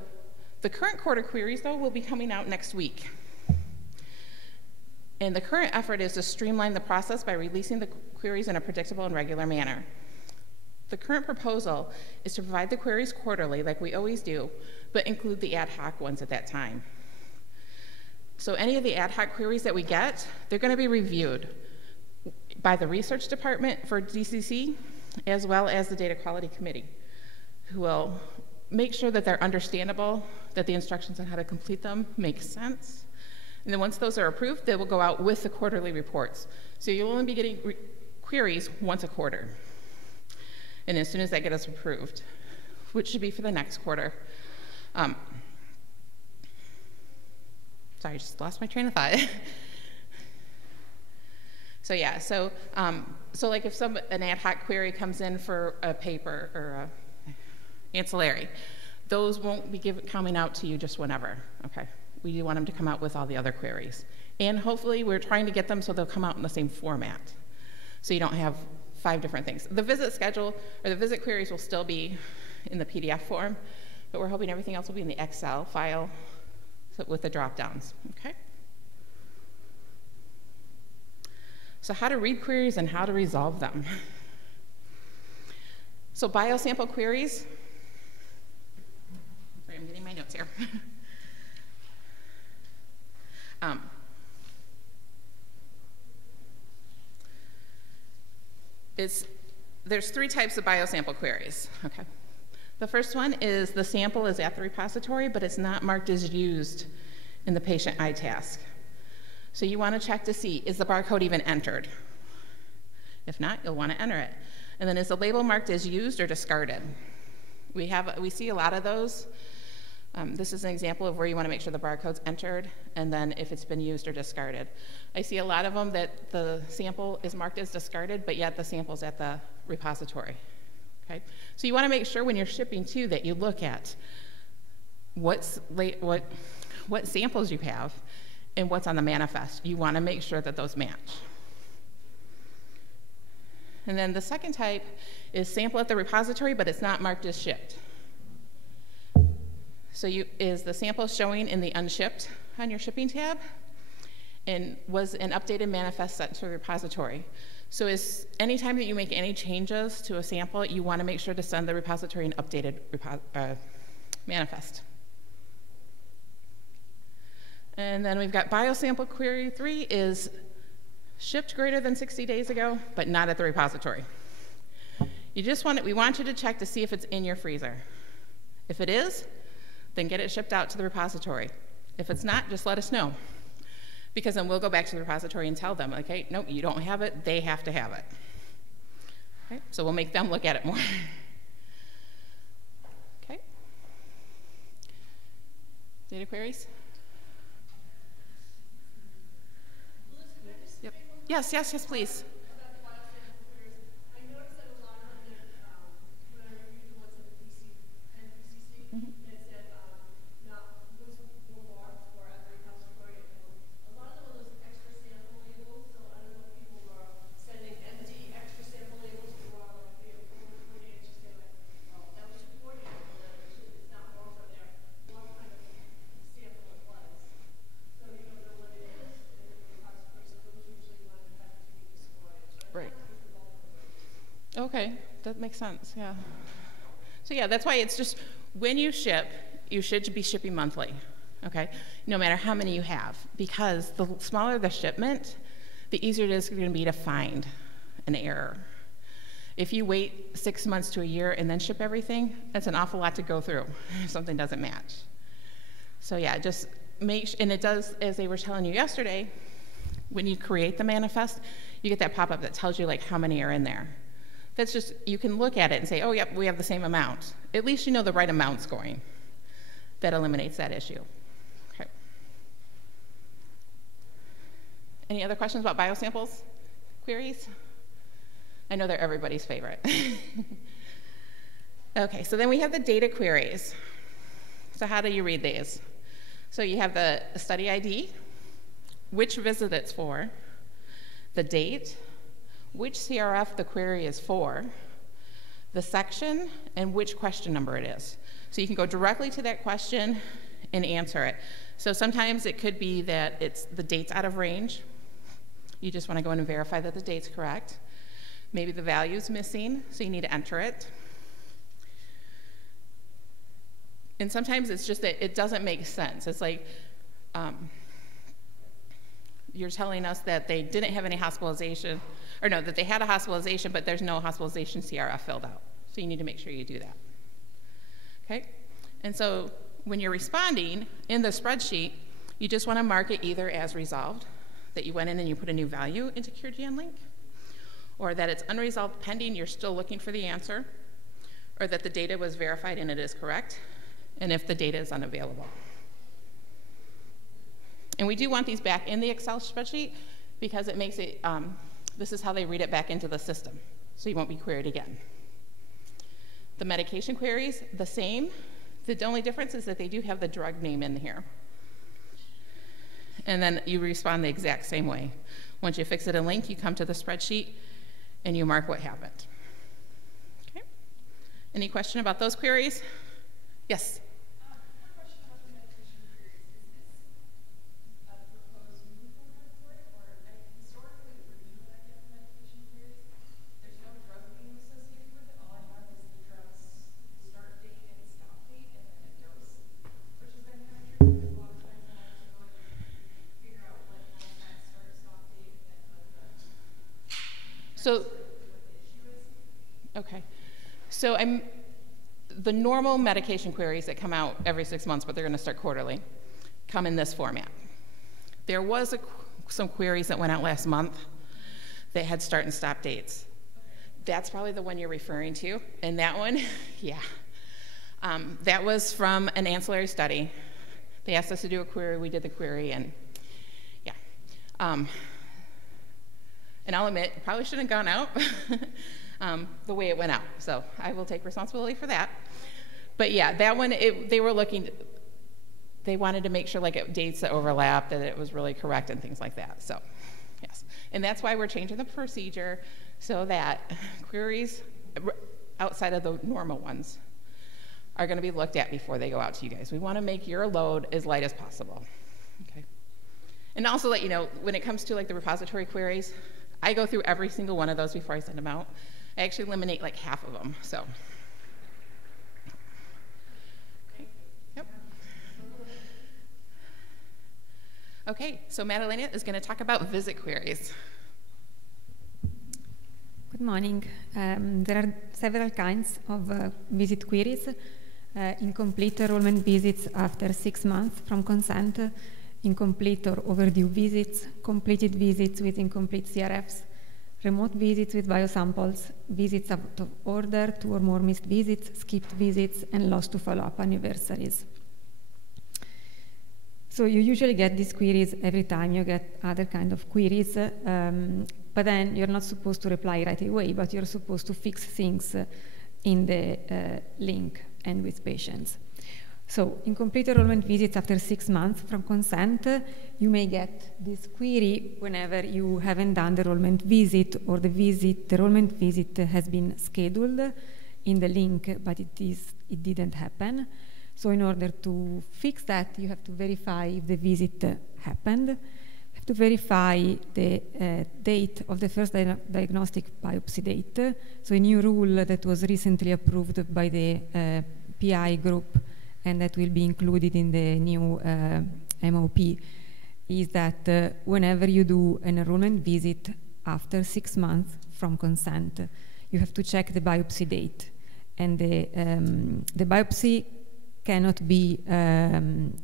the current quarter queries, though, will be coming out next week. And the current effort is to streamline the process by releasing the queries in a predictable and regular manner. The current proposal is to provide the queries quarterly, like we always do, but include the ad hoc ones at that time. So any of the ad hoc queries that we get, they're going to be reviewed by the research department for DCC, as well as the data quality committee, who will make sure that they're understandable, that the instructions on how to complete them make sense. And then once those are approved, they will go out with the quarterly reports. So you'll only be getting queries once a quarter. And as soon as that gets approved, which should be for the next quarter. Sorry, I just lost my train of thought. So yeah, so like if an ad hoc query comes in for a paper or a ancillary, those won't be coming out to you just whenever, okay? We do want them to come out with all the other queries. And hopefully we're trying to get them so they'll come out in the same format. So you don't have 5 different things. The visit schedule, or the visit queries will still be in the PDF form, but we're hoping everything else will be in the Excel file with the drop-downs, okay? So how to read queries and how to resolve them. So biosample queries. Sorry, I'm getting my notes here. There's 3 types of biosample queries, okay? The first one is the sample is at the repository, but it's not marked as used in the patient iTask. So you want to check to see, is the barcode even entered? If not, you'll want to enter it. And then is the label marked as used or discarded? We see a lot of those. This is an example of where you want to make sure the barcode's entered, and then if it's been used or discarded. I see a lot of them that the sample is marked as discarded, but yet the sample's at the repository. Okay? So you want to make sure when you're shipping too that you look at what samples you have and what's on the manifest. You want to make sure that those match. And then the second type is sample at the repository, but it's not marked as shipped. So is the sample showing in the unshipped on your shipping tab? And was an updated manifest sent to the repository? So anytime that you make any changes to a sample, you want to make sure to send the repository an updated manifest. And then we've got biosample query 3 is shipped greater than 60 days ago, but not at the repository. We want you to check to see if it's in your freezer. If it is, then get it shipped out to the repository. If it's not, just let us know. Because then we'll go back to the repository and tell them, okay, no, you don't have it, they have to have it. Okay? So we'll make them look at it more. Okay? Data queries? Yep. Yes, yes, yes, please. Right. Okay, that makes sense, yeah. So yeah, that's why it's just, when you ship, you should be shipping monthly, okay? No matter how many you have, because the smaller the shipment, the easier it is going to be to find an error. If you wait 6 months to a year and then ship everything, that's an awful lot to go through if something doesn't match. So yeah, just and it does, as they were telling you yesterday, when you create the manifest, you get that pop-up that tells you like how many are in there. That's just, you can look at it and say, oh, yep, we have the same amount. At least you know the right amount's going. That eliminates that issue. Okay. Any other questions about biosamples? Queries? I know they're everybody's favorite. Okay, so then we have the data queries. So how do you read these? So you have the study ID, which visit it's for, the date, which CRF the query is for, the section, and which question number it is. So you can go directly to that question and answer it. So sometimes it could be that it's the date's out of range. You just want to go in and verify that the date's correct. Maybe the value's missing, so you need to enter it. And sometimes it's just that it doesn't make sense. It's like, you're telling us that they didn't have any hospitalization, or no, that they had a hospitalization, but there's no hospitalization CRF filled out. So you need to make sure you do that. Okay? And so when you're responding in the spreadsheet, you just want to mark it either as resolved, that you went in and you put a new value into CureGenLink, or that it's unresolved pending, you're still looking for the answer, or that the data was verified and it is correct, and if the data is unavailable. And we do want these back in the Excel spreadsheet because it makes it, this is how they read it back into the system, so you won't be queried again. The medication queries, the same. The only difference is that they do have the drug name in here. And then you respond the exact same way. Once you fix it in Link, you come to the spreadsheet and you mark what happened. Okay. Any question about those queries? Yes? So, okay. So the normal medication queries that come out every 6 months, but they're going to start quarterly, come in this format. There was some queries that went out last month that had start and stop dates. That's probably the one you're referring to. And that one, yeah. That was from an ancillary study. They asked us to do a query. We did the query, and yeah. And I'll admit, it probably shouldn't have gone out the way it went out. So I will take responsibility for that. But yeah, that one, they were looking, they wanted to make sure like dates that overlap, that it was really correct and things like that. So yes, and that's why we're changing the procedure so that queries outside of the normal ones are going to be looked at before they go out to you guys. We want to make your load as light as possible. Okay. And also let you know, when it comes to like the repository queries, I go through every single one of those before I send them out. I actually eliminate like half of them, so. Okay. Yep. Okay, so Madalena is going to talk about visit queries. Good morning. There are several kinds of visit queries. Incomplete enrollment visits after 6 months from consent, incomplete or overdue visits, completed visits with incomplete CRFs, remote visits with biosamples, visits out of order, 2 or more missed visits, skipped visits, and lost to follow-up anniversaries. So you usually get these queries every time you get other kind of queries, but then you're not supposed to reply right away, but you're supposed to fix things in the link and with patients. So incomplete enrollment visits after 6 months from consent, you may get this query whenever you haven't done the enrollment visit, or the enrollment visit has been scheduled in the link, but it didn't happen. So in order to fix that, you have to verify if the visit happened. You have to verify the date of the first diagnostic biopsy date. So a new rule that was recently approved by the PI group, and that will be included in the new MOP, is that whenever you do an enrollment visit after 6 months from consent, you have to check the biopsy date. And the biopsy cannot be,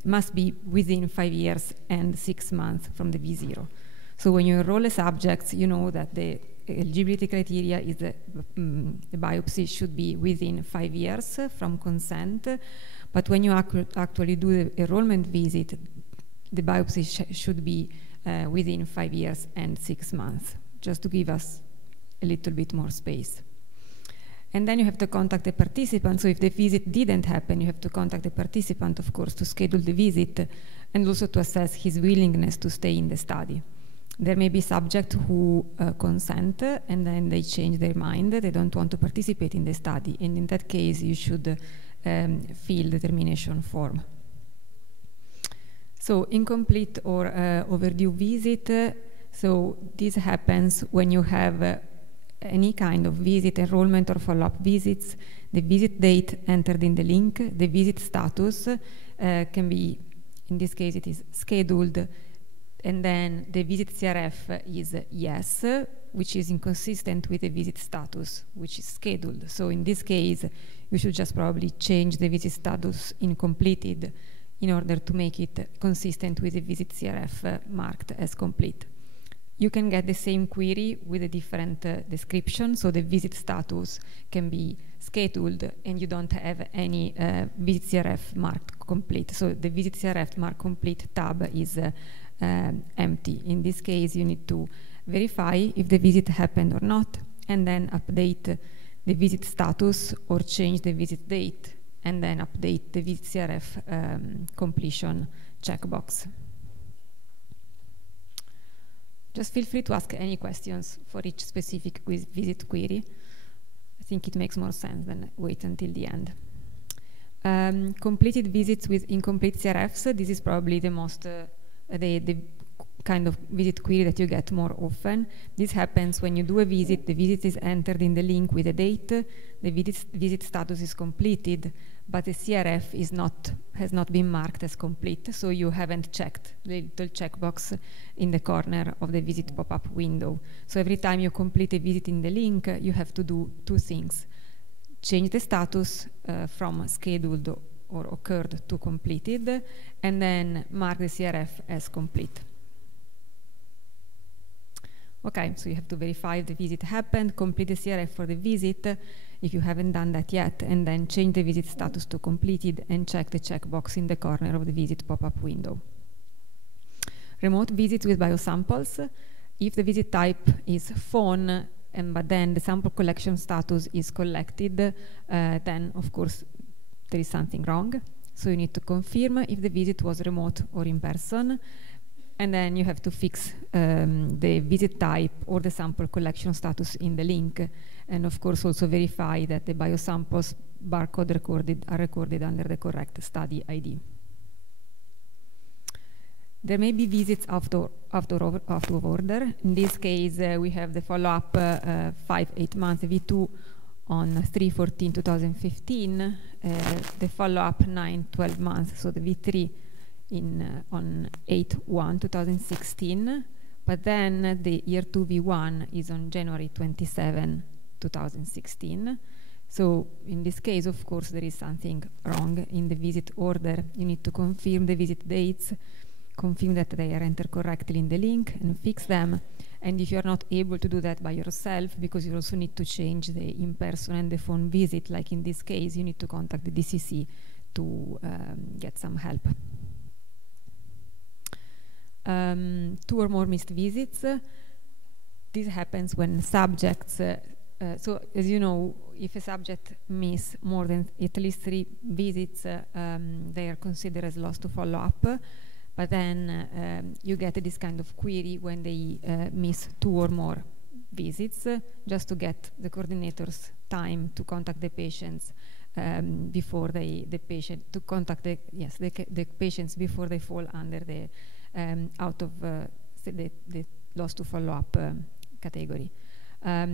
must be within 5 years and 6 months from the V0. So when you enroll a subject, you know that the eligibility criteria is the biopsy should be within 5 years from consent. But when you actually do the enrollment visit, the biopsy should be within 5 years and 6 months, just to give us a little bit more space. And then you have to contact the participant. So if the visit didn't happen, you have to contact the participant, of course, to schedule the visit, and also to assess his willingness to stay in the study. There may be subjects who consent, and then they change their mind, they don't want to participate in the study, and in that case you should fill the termination form. So incomplete or overdue visit, so this happens when you have any kind of visit, enrollment or follow-up visits, the visit date entered in the link, the visit status can be, in this case it is scheduled, and then the visit CRF is yes, which is inconsistent with the visit status, which is scheduled. So in this case, you should just probably change the visit status in completed in order to make it consistent with the visit CRF marked as complete. You can get the same query with a different description, so the visit status can be scheduled and you don't have any visit CRF marked complete. So the visit CRF marked complete tab is empty. In this case, you need to verify if the visit happened or not, and then update the visit status or change the visit date, and then update the visit CRF completion checkbox. Just feel free to ask any questions for each specific visit query. I think it makes more sense than wait until the end. Completed visits with incomplete CRFs, this is probably the most, the kind of visit query that you get more often. This happens when you do a visit, the visit is entered in the link with a date, the visit status is completed, but the CRF is has not been marked as complete, so you haven't checked the little checkbox in the corner of the visit pop-up window. So every time you complete a visit in the link, you have to do 2 things. Change the status from scheduled or occurred to completed, and then mark the CRF as complete. Okay, so you have to verify if the visit happened, complete the CRF for the visit, if you haven't done that yet, and then change the visit status to completed and check the checkbox in the corner of the visit pop-up window. Remote visits with biosamples. If the visit type is phone, but then the sample collection status is collected, then of course there is something wrong. So you need to confirm if the visit was remote or in person, and then you have to fix the visit type or the sample collection status in the link, and of course also verify that the biosamples barcode are recorded under the correct study ID. There may be visits out of order. In this case, we have the follow-up 5-8 months V2 on 3/14/2015, the follow-up 9-12 months, so the V3 on 8/1/2016, but then the year 2 V1 is on January 27, 2016. So in this case, of course, there is something wrong in the visit order. You need to confirm the visit dates, confirm that they are entered correctly in the link, and fix them. And if you're not able to do that by yourself, because you also need to change the in-person and the phone visit, like in this case, you need to contact the DCC to get some help. 2 or more missed visits. This happens when subjects, so as you know, if a subject miss more than at least 3 visits, they are considered as lost to follow-up. But then you get this kind of query when they miss 2 or more visits, just to get the coordinators time to contact the patients before the patients before they fall under the out of the lost to follow-up category.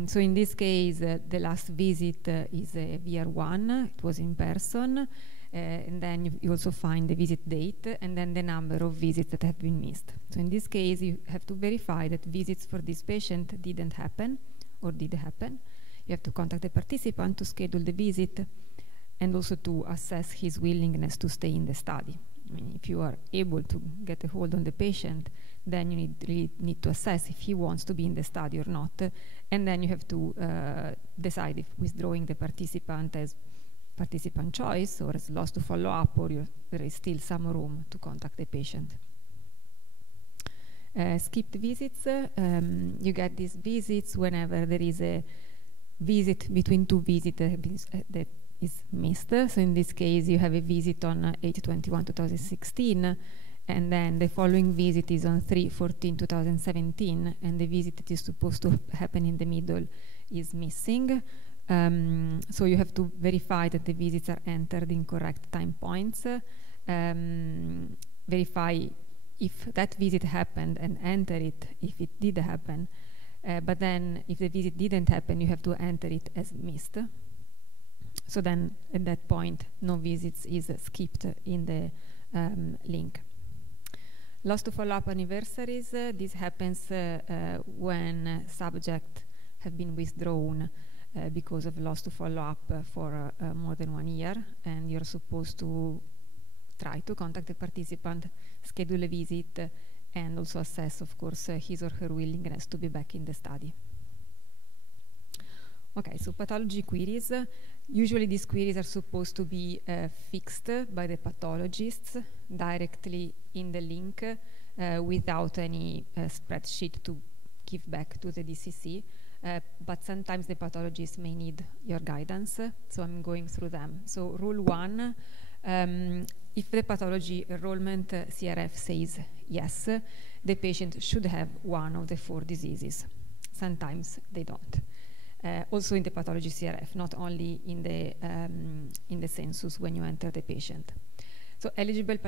So in this case, the last visit is a VR1. It was in person. And then you also find the visit date and then the number of visits that have been missed. So in this case, you have to verify that visits for this patient didn't happen or did happen. You have to contact the participant to schedule the visit and also to assess his willingness to stay in the study. I mean, if you are able to get a hold on the patient, then you really need to assess if he wants to be in the study or not. And then you have to decide if withdrawing the participant as participant choice or as lost to follow up, or there is still some room to contact the patient. Skipped visits, you get these visits whenever there is a visit between 2 visits that is missed. So in this case, you have a visit on 8/21/2016, and then the following visit is on 3/14/2017, and the visit that is supposed to happen in the middle is missing. So you have to verify that the visits are entered in correct time points, verify if that visit happened and enter it if it did happen, but then if the visit didn't happen, you have to enter it as missed. So then at that point, no visits is skipped in the link. Lost to follow-up anniversaries, this happens when subjects have been withdrawn because of loss to follow-up for more than 1 year, and you're supposed to try to contact the participant, schedule a visit, and also assess, of course, his or her willingness to be back in the study. Okay, so pathology queries. Usually these queries are supposed to be fixed by the pathologists directly in the link without any spreadsheet to give back to the DCC. But sometimes the pathologists may need your guidance, so I'm going through them. So rule 1, if the pathology enrollment CRF says yes, the patient should have one of the 4 diseases. Sometimes they don't. Also in the pathology CRF, not only in the census when you enter the patient. So eligible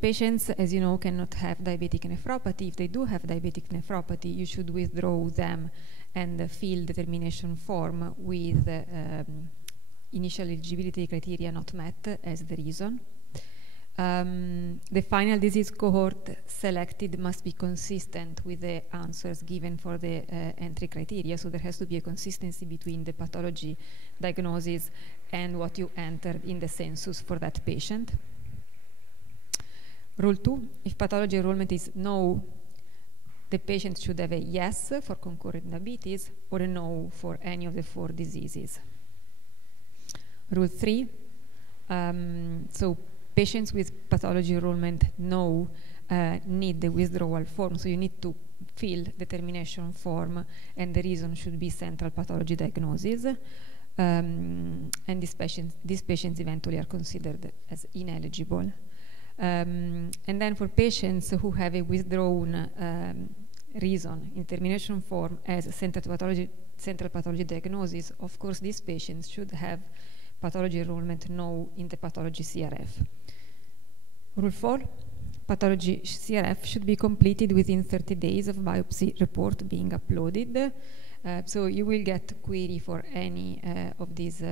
patients, as you know, cannot have diabetic nephropathy. If they do have diabetic nephropathy, you should withdraw them and fill determination form with initial eligibility criteria not met as the reason. The final disease cohort selected must be consistent with the answers given for the entry criteria, so there has to be a consistency between the pathology diagnosis and what you entered in the census for that patient. Rule 2, if pathology enrollment is no, the patient should have a yes for concurrent diabetes or a no for any of the 4 diseases. Rule 3, so patients with pathology enrollment no need the withdrawal form, so you need to fill the termination form, and the reason should be central pathology diagnosis, and these patients eventually are considered as ineligible. And then for patients who have a withdrawn reason in termination form as central pathology diagnosis, of course these patients should have pathology enrollment no in the pathology CRF. Rule 4, pathology CRF should be completed within 30 days of biopsy report being uploaded. So you will get query for any of these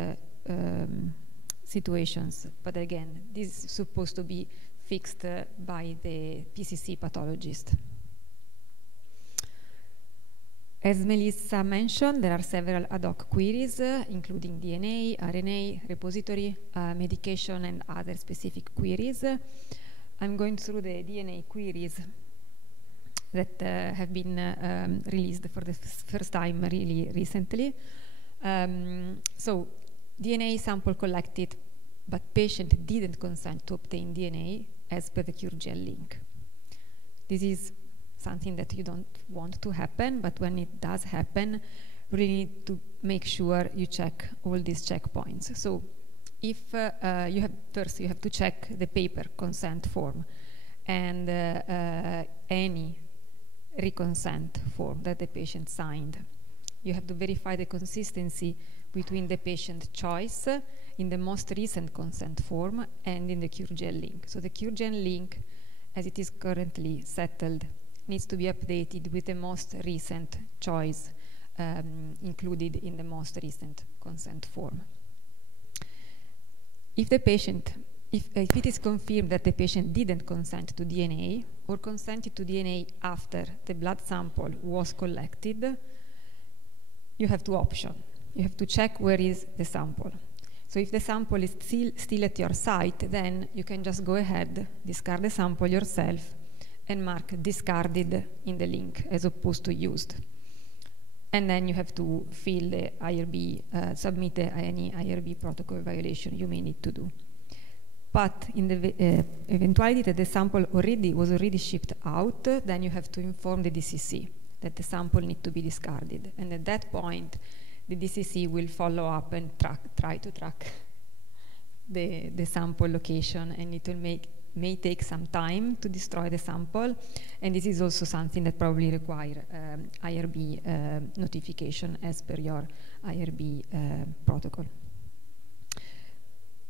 situations, but again, this is supposed to be fixed by the PCC pathologist. As Melissa mentioned, there are several ad hoc queries, including DNA, RNA, repository, medication, and other specific queries. I'm going through the DNA queries that have been released for the first time really recently. So DNA sample collected, but patient didn't consent to obtain DNA as per the CureGel link. This is something that you don't want to happen, but when it does happen, really need to make sure you check all these checkpoints. So if you have to check the paper consent form and any reconsent form that the patient signed. You have to verify the consistency between the patient choice in the most recent consent form and in the CureGen link. So the CureGen link, as it is currently settled, needs to be updated with the most recent choice included in the most recent consent form. If it is confirmed that the patient didn't consent to DNA or consented to DNA after the blood sample was collected, you have two options. You have to check where is the sample. So if the sample is still at your site, then you can just go ahead, discard the sample yourself, and mark discarded in the link as opposed to used. And then you have to fill the IRB, submit any IRB protocol violation you may need to do. But in the eventuality that the sample was already shipped out, then you have to inform the DCC that the sample needs to be discarded. And at that point, the DCC will follow up and try to track the sample location, and it will may take some time to destroy the sample, and this is also something that probably require IRB notification as per your IRB protocol.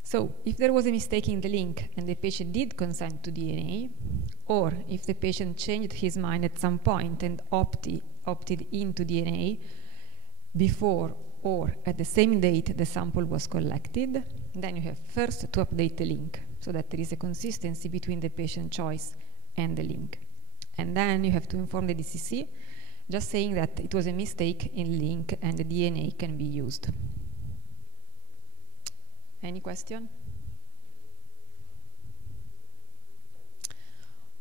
So if there was a mistake in the link and the patient did consent to DNA, or if the patient changed his mind at some point and opted into DNA before or at the same date the sample was collected, then you have first to update the link so that there is a consistency between the patient choice and the link. And then you have to inform the DCC, just saying that it was a mistake in link and the DNA can be used. Any question?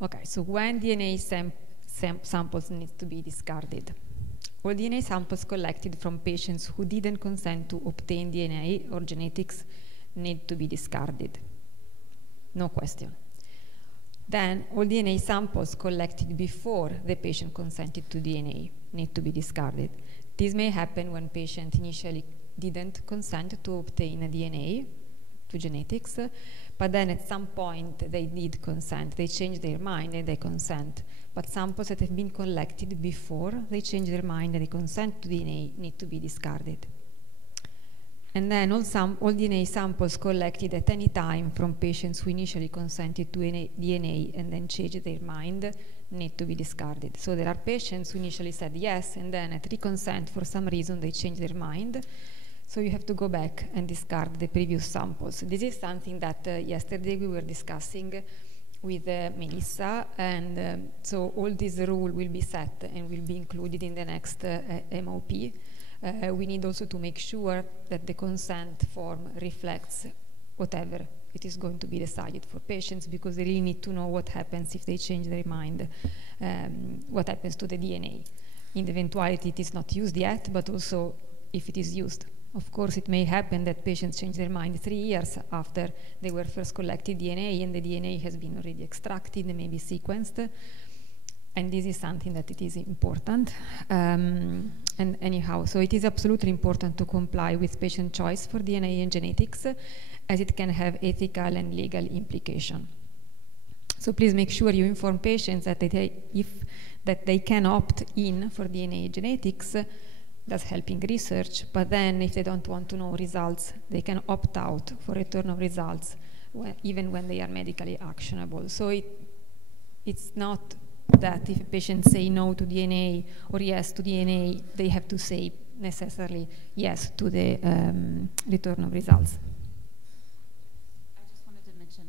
Okay, so when DNA samples need to be discarded? All DNA samples collected from patients who didn't consent to obtain DNA or genetics need to be discarded. No question. Then all DNA samples collected before the patient consented to DNA need to be discarded. This may happen when patient initially didn't consent to obtain a DNA, to genetics, but then at some point they did consent, they changed their mind and they consent. But samples that have been collected before they change their mind and they consent to DNA need to be discarded. And then all DNA samples collected at any time from patients who initially consented to DNA and then changed their mind need to be discarded. So there are patients who initially said yes, and then at reconsent for some reason they changed their mind. So you have to go back and discard the previous samples. This is something that yesterday we were discussing with Melissa, and so all this rule will be set and will be included in the next MOP. We need also to make sure that the consent form reflects whatever it is going to be decided for patients, because they really need to know what happens if they change their mind, what happens to the DNA. In the eventuality it is not used yet, but also if it is used. Of course, it may happen that patients change their mind 3 years after they were first collected DNA, and the DNA has been already extracted and maybe sequenced. And this is something that it is important. And anyhow, so it is absolutely important to comply with patient choice for DNA and genetics, as it can have ethical and legal implication. So please make sure you inform patients that they can opt in for DNA and genetics. That's helping research, but then if they don't want to know results, they can opt out for return of results, even when they are medically actionable. So it's not that if a patient say no to DNA or yes to DNA, they have to say necessarily yes to the return of results. I just wanted to mention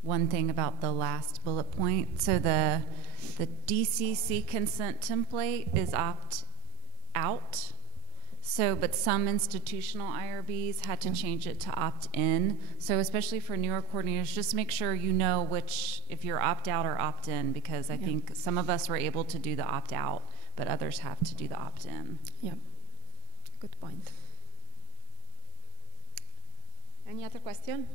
one thing about the last bullet point. So the DCC consent template is opt out. So, but some institutional IRBs had to change it to opt-in. So especially for newer coordinators, just make sure you know which, if you're opt-out or opt-in, because I think some of us were able to do the opt-out, but others have to do the opt-in. Yeah, good point. Any other question?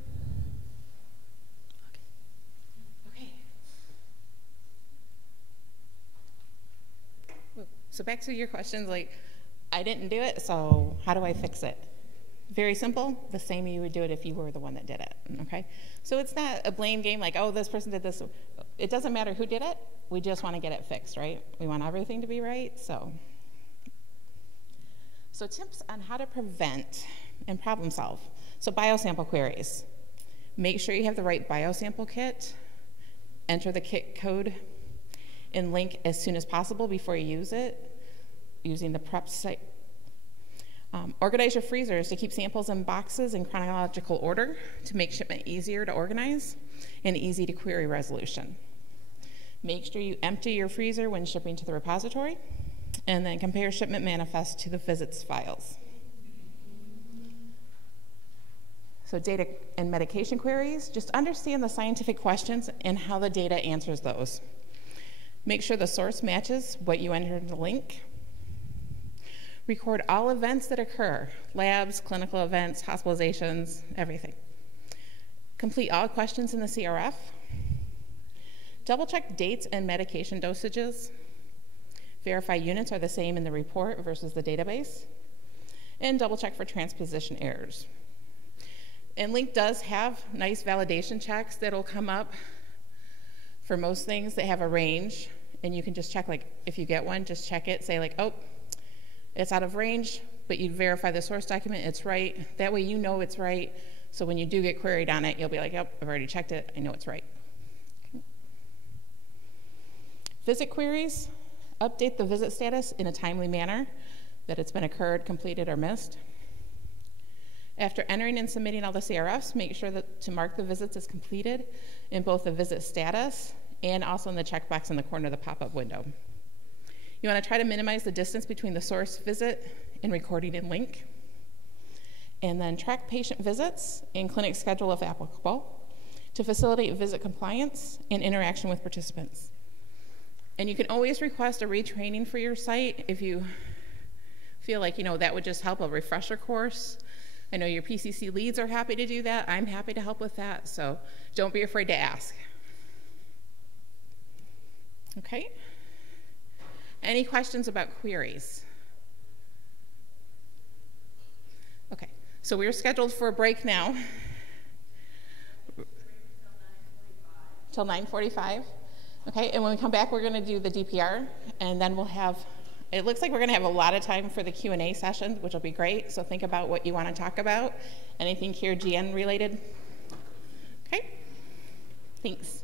So back to your questions, like, I didn't do it, so how do I fix it? Very simple, the same you would do it if you were the one that did it, okay? So it's not a blame game like, oh, this person did this. It doesn't matter who did it, we just want to get it fixed, right? We want everything to be right, so. So tips on how to prevent and problem solve. So biosample queries. Make sure you have the right biosample kit, enter the kit code and link as soon as possible before you use it, using the prep site. Organize your freezers to keep samples in boxes in chronological order to make shipment easier to organize and easy to query resolution. Make sure you empty your freezer when shipping to the repository, and then compare shipment manifest to the visits files. So data and medication queries, just understand the scientific questions and how the data answers those. Make sure the source matches what you entered in the link. Record all events that occur, labs, clinical events, hospitalizations, everything. Complete all questions in the CRF. Double check dates and medication dosages. Verify units are the same in the report versus the database. And double check for transposition errors. And Link does have nice validation checks that'll come up for most things that have a range. And you can just check, like, if you get one, just check it, say like, oh, it's out of range, but you verify the source document, it's right. That way you know it's right. So when you do get queried on it, you'll be like, yep, I've already checked it, I know it's right. Okay. Visit queries, update the visit status in a timely manner, that it's been occurred, completed, or missed. After entering and submitting all the CRFs, make sure that to mark the visits as completed in both the visit status and also in the checkbox in the corner of the pop-up window. You want to try to minimize the distance between the source visit and recording in Link. And then track patient visits and clinic schedule if applicable to facilitate visit compliance and interaction with participants. And you can always request a retraining for your site if you feel like, that would just help, a refresher course. I know your PCC leads are happy to do that. I'm happy to help with that, so don't be afraid to ask. Okay? Any questions about queries? Okay, so we're scheduled for a break now. Till 9:45. Okay, and when we come back, we're gonna do the DPR, and then we'll have, it looks like we're gonna have a lot of time for the Q&A session, which will be great, so think about what you wanna talk about. Anything here GN related? Okay, thanks.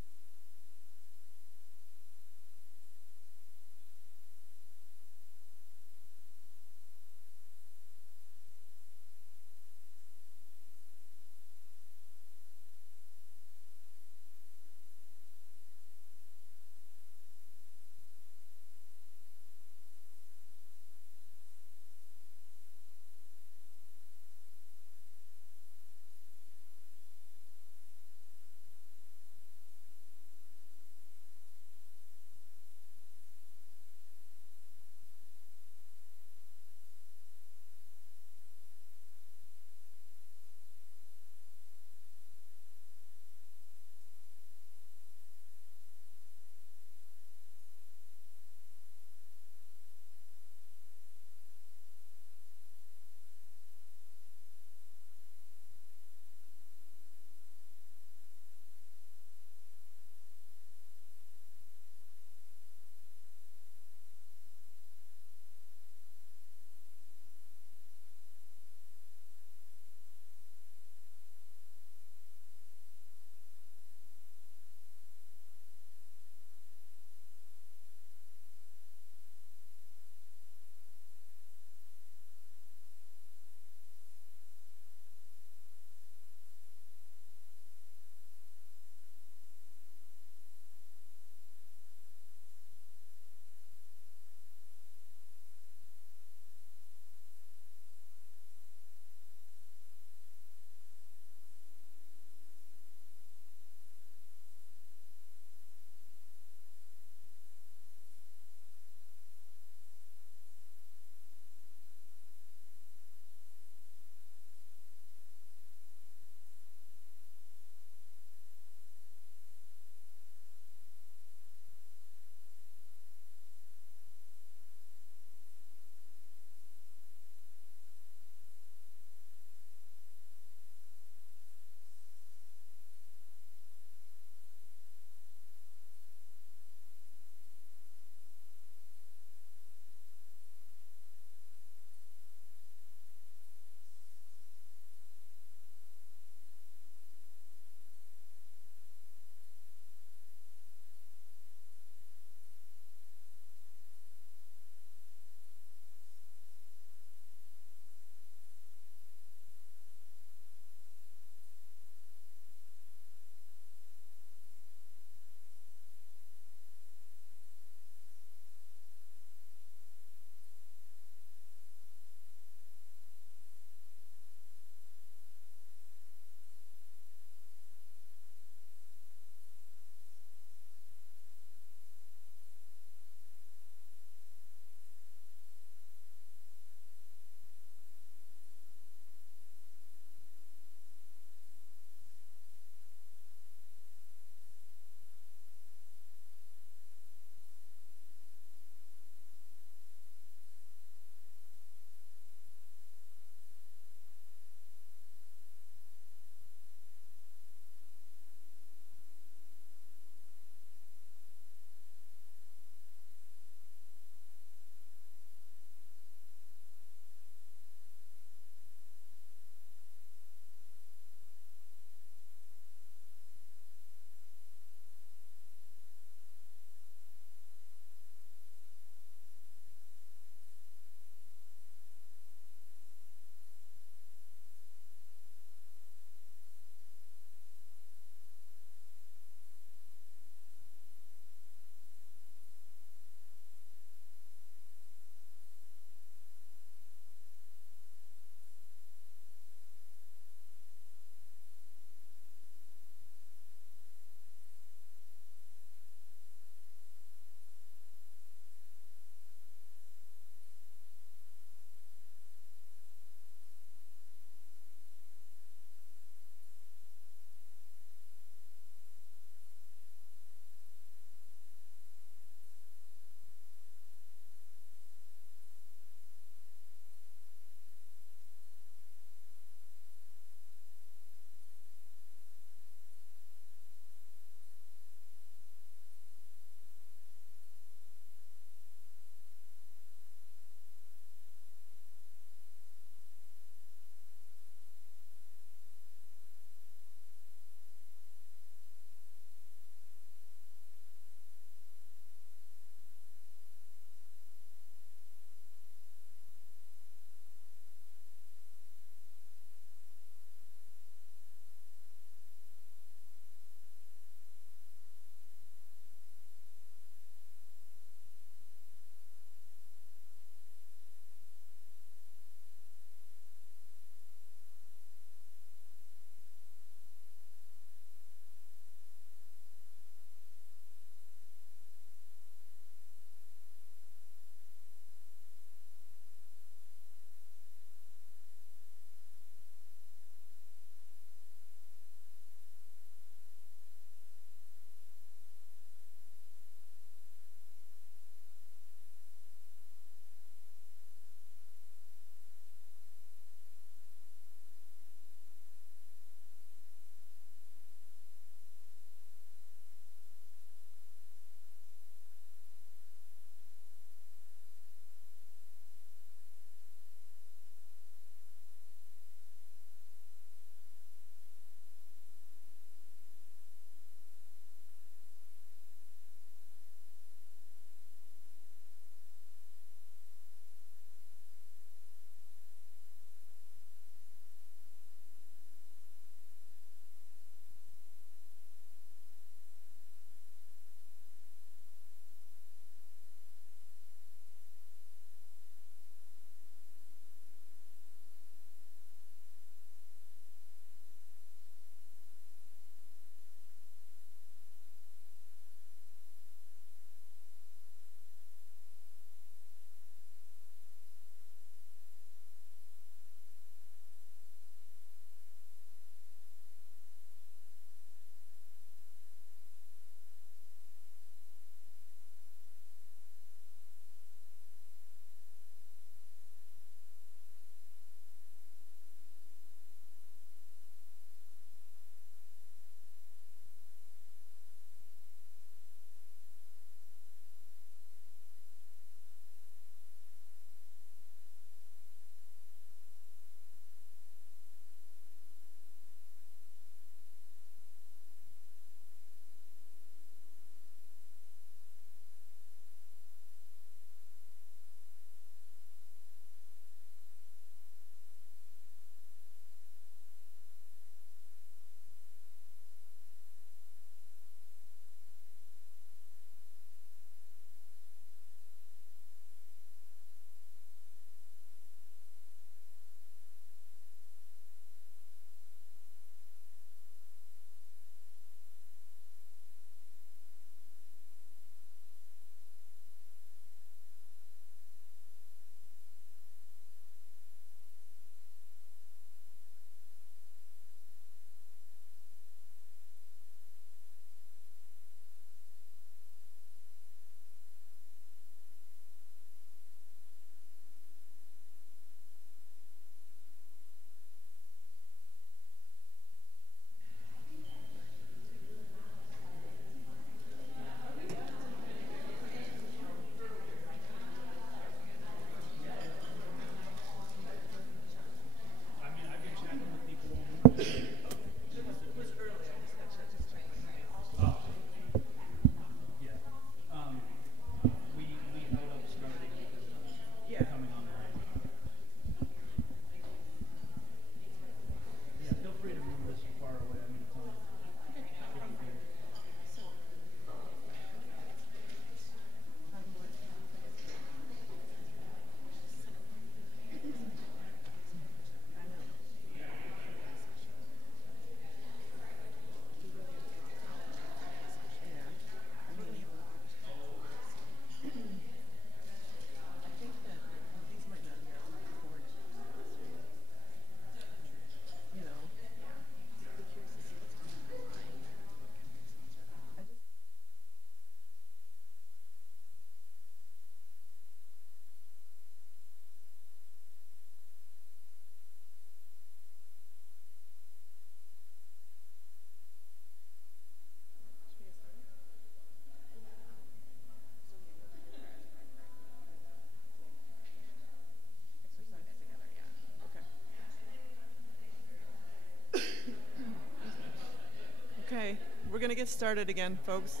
We're going to get started again, folks.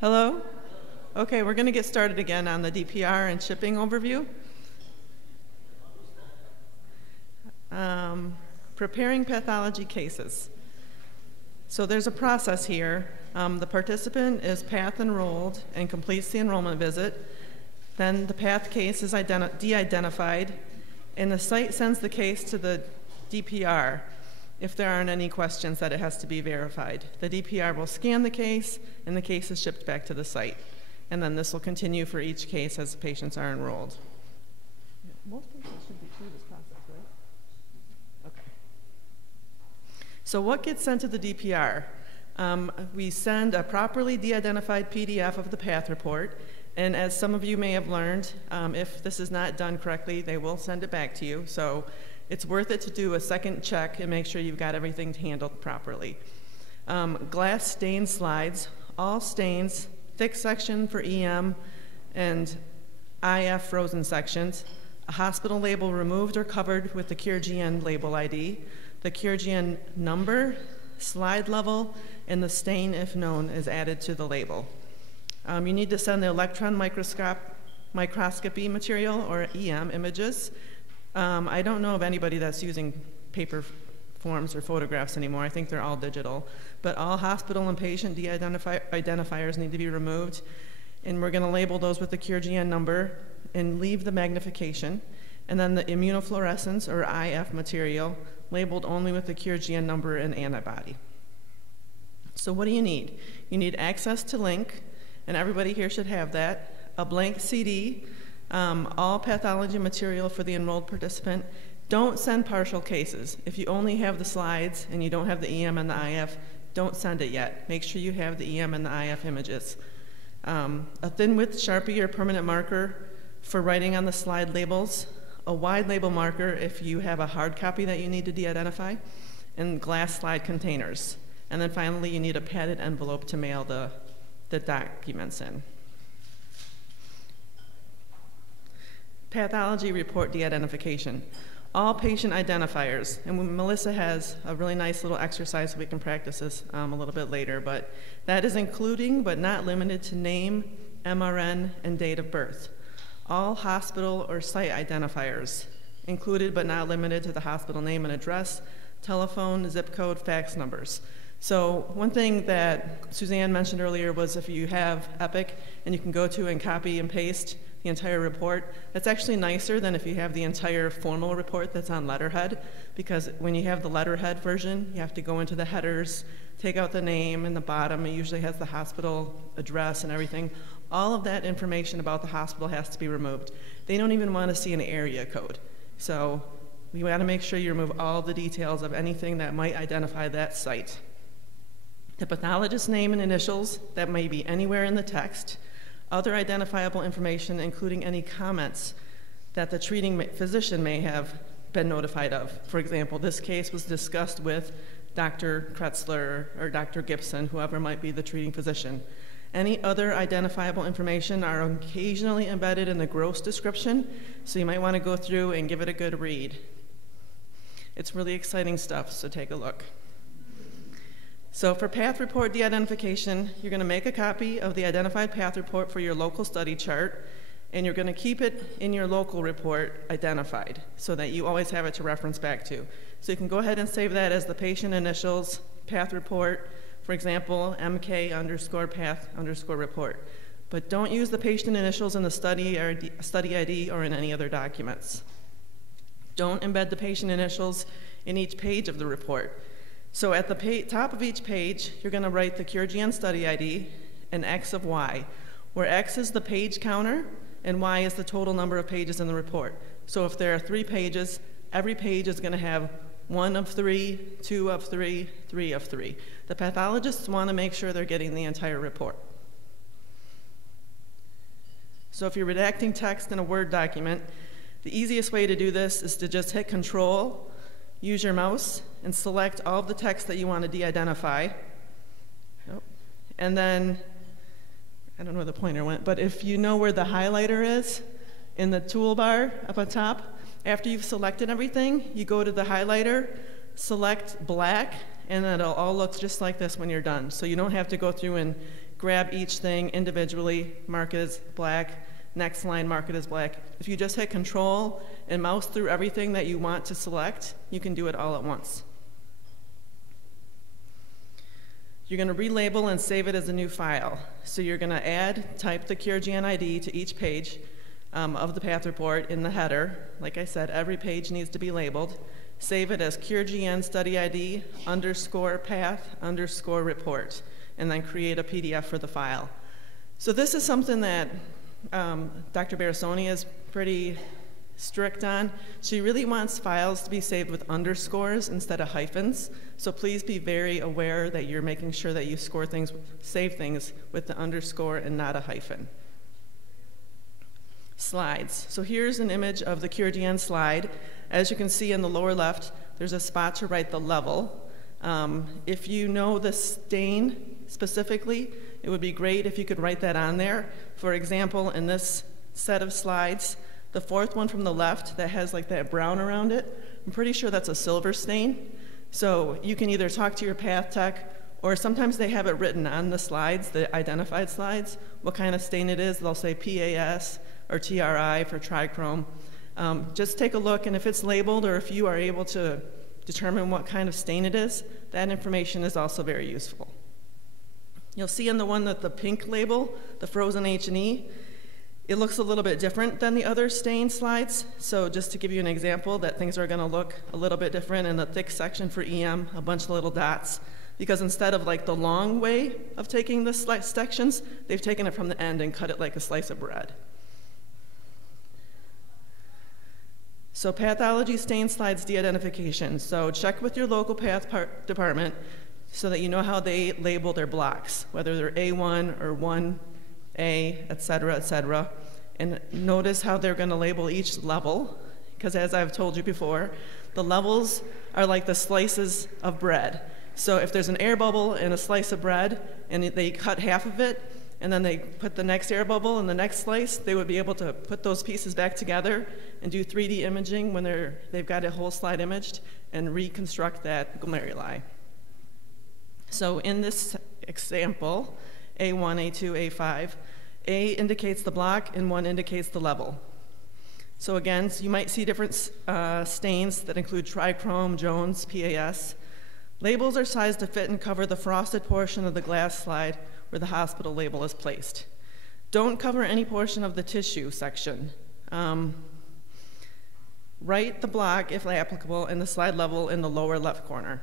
Hello? Okay, we're going to get started again on the DPR and shipping overview. Preparing pathology cases. So there's a process here. The participant is path enrolled and completes the enrollment visit. Then the path case is de-identified, and the site sends the case to the DPR if there aren't any questions that it has to be verified. The DPR will scan the case, and the case is shipped back to the site. And then this will continue for each case as patients are enrolled. Most patients should be through this process, right? Okay. So what gets sent to the DPR? We send a properly de-identified PDF of the path report, and as some of you may have learned, if this is not done correctly, they will send it back to you. So it's worth it to do a second check and make sure you've got everything handled properly. Glass stain slides, all stains, thick section for EM and IF frozen sections, a hospital label removed or covered with the CureGN label ID, the CureGN number, slide level, and the stain, if known, is added to the label. You need to send the electron microscopy material, or EM images. I don't know of anybody that's using paper forms or photographs anymore. I think they're all digital. But all hospital and patient identifiers need to be removed, and we're going to label those with the CureGN number and leave the magnification. And then the immunofluorescence, or IF material, labeled only with the CureGN number and antibody. So what do you need? You need access to link, and everybody here should have that, a blank CD, all pathology material for the enrolled participant. Don't send partial cases. If you only have the slides and you don't have the EM and the IF, don't send it yet. Make sure you have the EM and the IF images. A thin width Sharpie or permanent marker for writing on the slide labels, a wide label marker if you have a hard copy that you need to de-identify, and glass slide containers. And then finally, you need a padded envelope to mail the documents in. Pathology report de-identification. All patient identifiers, and Melissa has a really nice little exercise so we can practice this a little bit later, but that is including but not limited to name, MRN, and date of birth. All hospital or site identifiers, included but not limited to the hospital name and address, telephone, zip code, fax numbers. So one thing that Suzanne mentioned earlier was if you have Epic and you can go to and copy and paste the entire report, that's actually nicer than if you have the entire formal report that's on letterhead, because when you have the letterhead version, you have to go into the headers, take out the name in the bottom. It usually has the hospital address and everything. All of that information about the hospital has to be removed. They don't even want to see an area code. So we want to make sure you remove all the details of anything that might identify that site. The pathologist's name and initials, that may be anywhere in the text. Other identifiable information, including any comments that the treating physician may have been notified of. For example, this case was discussed with Dr. Kretzler or Dr. Gibson, whoever might be the treating physician. Any other identifiable information are occasionally embedded in the gross description, so you might want to go through and give it a good read. It's really exciting stuff, so take a look. So for path report de-identification, you're going to make a copy of the identified path report for your local study chart, and you're going to keep it in your local report identified so that you always have it to reference back to. So you can go ahead and save that as the patient initials path report, for example, MK_path_report. But don't use the patient initials in the study ID or in any other documents. Don't embed the patient initials in each page of the report. So at the top of each page, you're going to write the CureGN study ID and X of Y, where X is the page counter and Y is the total number of pages in the report. So if there are 3 pages, every page is going to have 1 of 3, 2 of 3, 3 of 3. The pathologists want to make sure they're getting the entire report. So if you're redacting text in a Word document, the easiest way to do this is to just hit Control, use your mouse, and select all of the text that you want to de-identify. And then, I don't know where the pointer went, but if you know where the highlighter is in the toolbar up on top, after you've selected everything, you go to the highlighter, select black, and then it'll all look just like this when you're done. So you don't have to go through and grab each thing individually, mark it as black, next line, mark it as black. If you just hit Control and mouse through everything that you want to select, you can do it all at once. You're going to relabel and save it as a new file. So you're going to type the CureGN ID to each page of the path report in the header. Like I said, every page needs to be labeled. Save it as CureGN study ID _path _report, and then create a PDF for the file. So this is something that Dr. Barasoni is pretty strict on. She really wants files to be saved with underscores instead of hyphens. So please be very aware that you're making sure that you save things with the underscore and not a hyphen. Slides. So here's an image of the CureGN slide. As you can see in the lower left, there's a spot to write the level. If you know the stain specifically, it would be great if you could write that on there. For example, in this set of slides, the fourth one from the left that has like that brown around it, I'm pretty sure that's a silver stain. So you can either talk to your path tech, or sometimes they have it written on the slides, the identified slides, what kind of stain it is. They'll say PAS or TRI for trichrome. Just take a look, and if it's labeled or if you are able to determine what kind of stain it is, that information is also very useful. You'll see in the one with the pink label, the frozen H&E, it looks a little bit different than the other stain slides. So just to give you an example that things are going to look a little bit different, in the thick section for EM, a bunch of little dots, because instead of like the long way of taking the sections, they've taken it from the end and cut it like a slice of bread. So pathology stain slides de-identification. So check with your local path department so that you know how they label their blocks, whether they're A1 or 1A, et cetera, and notice how they're going to label each level, because as I've told you before, the levels are like the slices of bread. So if there's an air bubble in a slice of bread and they cut half of it, and then they put the next air bubble in the next slice, they would be able to put those pieces back together and do 3D imaging when they've got a whole slide imaged and reconstruct that glomeruli. So in this example, A1, A2, A5, A indicates the block and 1 indicates the level. So again, you might see different stains that include trichrome, Jones, PAS. Labels are sized to fit and cover the frosted portion of the glass slide where the hospital label is placed. Don't cover any portion of the tissue section. Write the block, if applicable, in the slide level in the lower left corner.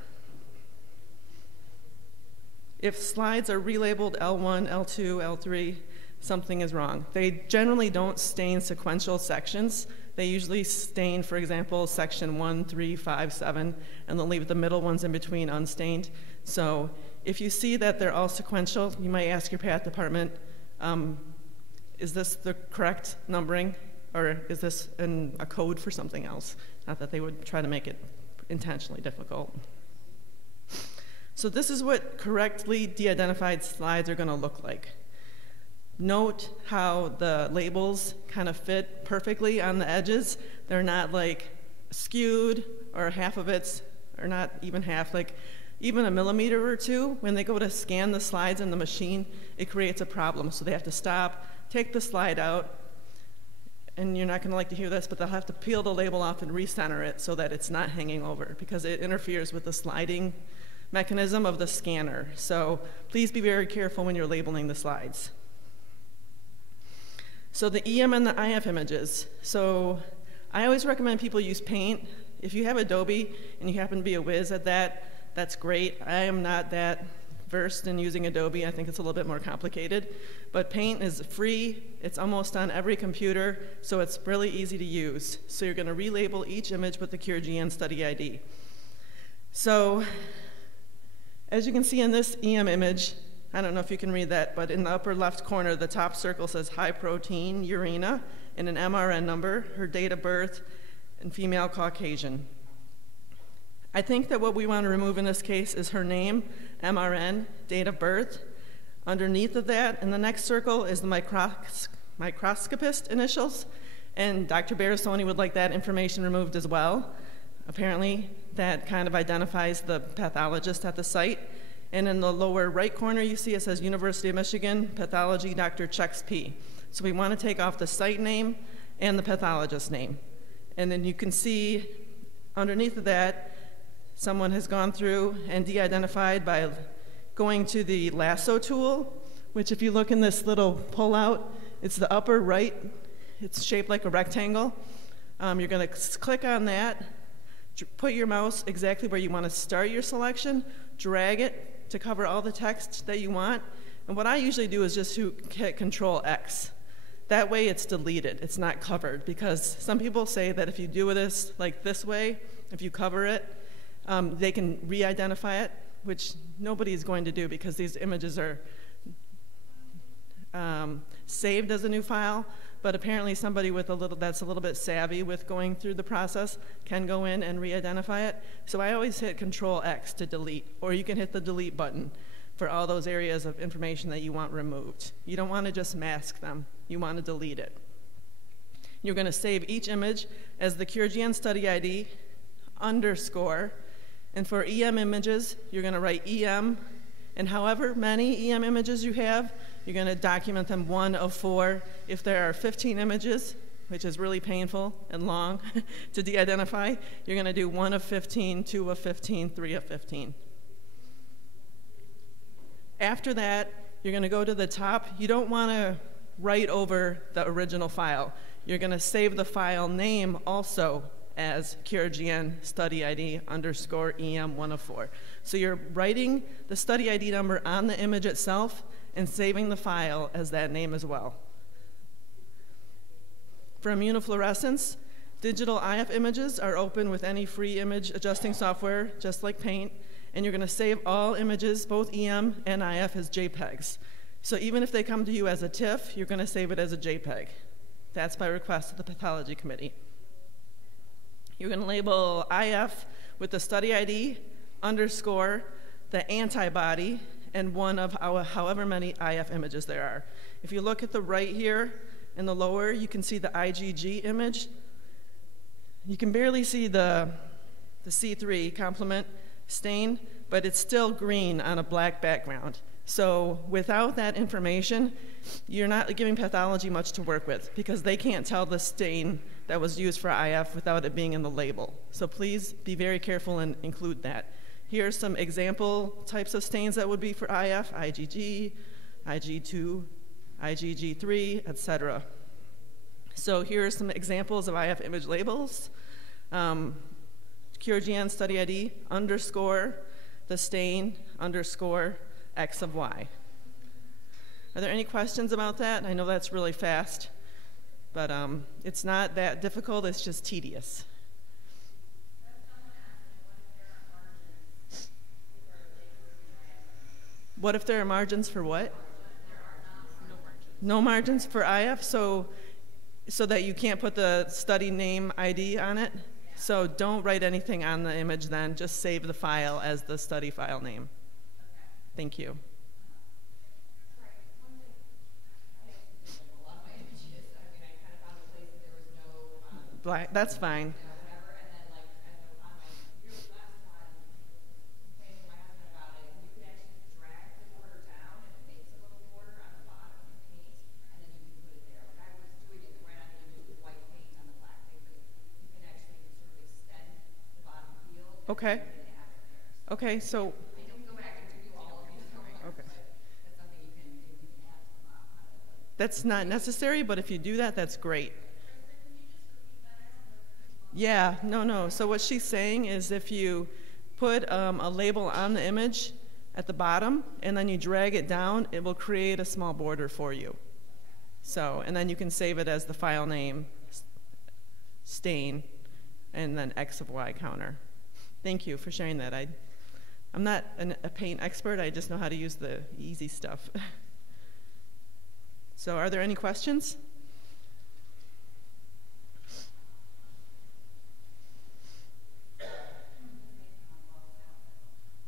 If slides are relabeled L1, L2, L3, something is wrong. They generally don't stain sequential sections. They usually stain, for example, section 1, 3, 5, 7, and they'll leave the middle ones in between unstained. So if you see that they're all sequential, you might ask your path department, is this the correct numbering, or is this a code for something else? Not that they would try to make it intentionally difficult. So this is what correctly de-identified slides are going to look like. Note how the labels kind of fit perfectly on the edges. They're not like skewed, or half of it's, or not even half, like even a millimeter or two. When they go to scan the slides in the machine, it creates a problem. So they have to stop, take the slide out, and you're not going to like to hear this, but they'll have to peel the label off and recenter it so that it's not hanging over, because it interferes with the sliding mechanism of the scanner. So please be very careful when you're labeling the slides. So the EM and the IF images. So I always recommend people use Paint. If you have Adobe and you happen to be a whiz at that, that's great. I am not that versed in using Adobe. I think it's a little bit more complicated. But Paint is free. It's almost on every computer, so it's really easy to use. So you're going to relabel each image with the CureGN study ID. So as you can see in this EM image, I don't know if you can read that, but in the upper left corner, the top circle says high protein urina and an MRN number, her date of birth, and female Caucasian. I think that what we want to remove in this case is her name, MRN, date of birth. Underneath of that, in the next circle, is the microscopist initials, and Dr. Barasoni would like that information removed as well. Apparently, that kind of identifies the pathologist at the site. And in the lower right corner, you see it says University of Michigan, Pathology, Dr. Chex P. So we want to take off the site name and the pathologist name. And then you can see underneath of that, someone has gone through and de-identified by going to the lasso tool, which if you look in this little pull-out, it's the upper right. It's shaped like a rectangle. You're going to click on that, put your mouse exactly where you want to start your selection, drag it to cover all the text that you want. And what I usually do is just hit Control X. That way it's deleted, it's not covered, because some people say that if you do this like this way, if you cover it, they can re-identify it, which nobody is going to do because these images are saved as a new file, but apparently somebody with that's a little bit savvy with going through the process can go in and re-identify it. So I always hit Control X to delete, or you can hit the delete button for all those areas of information that you want removed. You don't want to just mask them, you want to delete it. You're going to save each image as the CureGN study ID _, and for EM images, you're going to write EM, and however many EM images you have, you're going to document them 1 of 4. If there are 15 images, which is really painful and long to de-identify, you're going to do 1 of 15, 2 of 15, 3 of 15. After that, you're going to go to the top. You don't want to write over the original file. You're going to save the file name also as CureGN study ID _EM 1 of 4. So you're writing the study ID number on the image itself and saving the file as that name as well. For immunofluorescence, digital IF images are open with any free image adjusting software, just like Paint, and you're going to save all images, both EM and IF, as JPEGs. So even if they come to you as a TIFF, you're going to save it as a JPEG. That's by request of the pathology committee. You're going to label IF with the study ID _ the antibody and 1 of however many IF images there are. If you look at the right here in the lower, you can see the IgG image. You can barely see the C3 complement stain, but it's still green on a black background. So without that information, you're not giving pathology much to work with because they can't tell the stain that was used for IF without it being in the label. So please be very careful and include that. Here are some example types of stains that would be for IF: IgG, IG2, IgG3, etc. So here are some examples of IF image labels. CureGN study ID _ the stain _ X of Y. Are there any questions about that? I know that's really fast, but it's not that difficult, it's just tedious. What if there are margins for what? No margins for IF, so that you can't put the study name ID on it? So don't write anything on the image then, just save the file as the study file name. Thank you. Black, that's fine. Okay. Okay, so. I can go back and do all of these drawings, Okay. but that's something you can ask them about. That's not necessary, but if you do that, that's great. Yeah, no. So what she's saying is if you put a label on the image at the bottom and then you drag it down, it will create a small border for you. So, and then you can save it as the file name, stain, and then X of Y counter. Thank you for sharing that. I'm not a paint expert, I just know how to use the easy stuff. So are there any questions?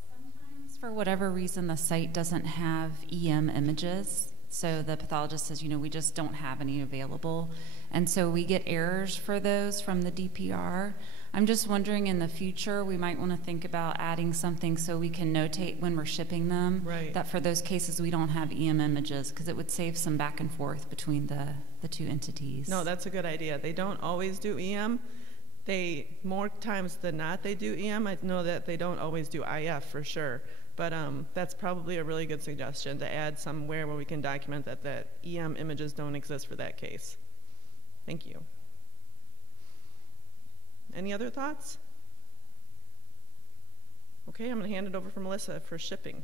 Sometimes, for whatever reason, the site doesn't have EM images. So the pathologist says, we just don't have any available. And so we get errors for those from the DPR. I'm just wondering, in the future, we might want to think about adding something so we can notate when we're shipping them. Right. That for those cases, we don't have EM images, because it would save some back and forth between the two entities. No, that's a good idea. They don't always do EM. More times than not, they do EM. I know that they don't always do IF for sure. But that's probably a really good suggestion to add somewhere where we can document that EM images don't exist for that case. Thank you. Any other thoughts? Okay, I'm going to hand it over for Melissa for shipping.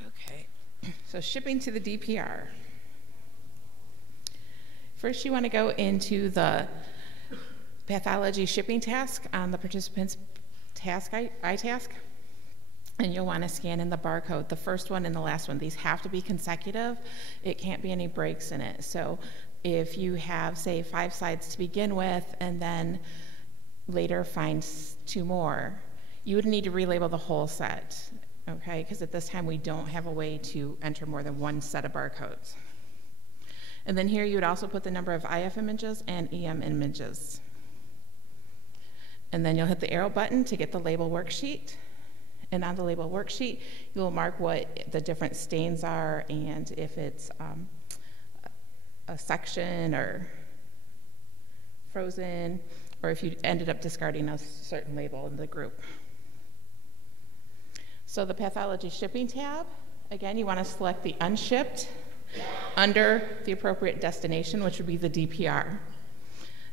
Okay, so shipping to the DPR. First, you want to go into the pathology shipping task on the participant's task, iTask, and you'll want to scan in the barcode, the first one and the last one. These have to be consecutive. It can't be any breaks in it. So if you have, say, 5 slides to begin with and then later find 2 more, you would need to relabel the whole set, okay? Because at this time we don't have a way to enter more than 1 set of barcodes. And then here you would also put the number of IF images and EM images. And then you'll hit the arrow button to get the label worksheet. And on the label worksheet, you'll mark what the different stains are and if it's a section or frozen, or if you ended up discarding a certain label in the group. So the pathology shipping tab, again, you want to select the unshipped under the appropriate destination, which would be the DPR.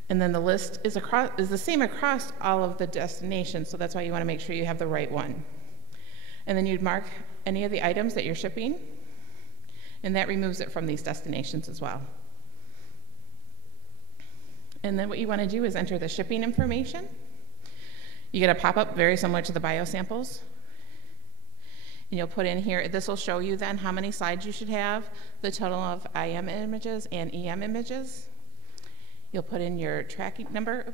And then the list is the same across all of the destinations, so that's why you want to make sure you have the right one. And then you'd mark any of the items that you're shipping, and that removes it from these destinations as well. And then what you want to do is enter the shipping information. You get a pop-up very similar to the biosamples. And you'll put in here, this will show you then how many slides you should have, the total of IM images and EM images. You'll put in your tracking number,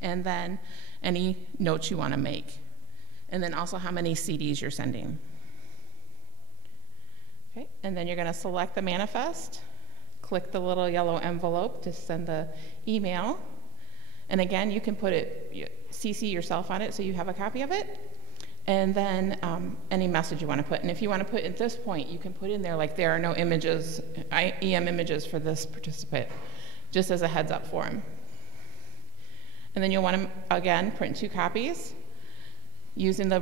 and then any notes you want to make. And then also how many CDs you're sending. Okay, and then you're going to select the manifest, click the little yellow envelope to send the email. And again, you can put it, CC yourself on it so you have a copy of it. And then any message you want to put. And if you want to put at this point, you can put in there like there are no images, EM images for this participant, just as a heads up for him. And then you'll want to, again, print 2 copies using the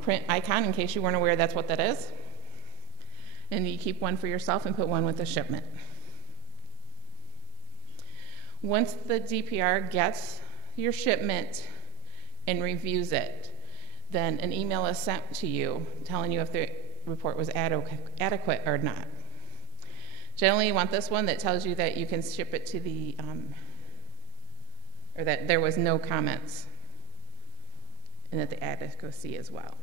print icon in case you weren't aware that's what that is. And you keep one for yourself and put one with the shipment. Once the DPR gets your shipment and reviews it, then an email is sent to you telling you if the report was adequate or not. Generally, you want this one that tells you that you can ship it to the, or that there was no comments, and that the adequacy as well.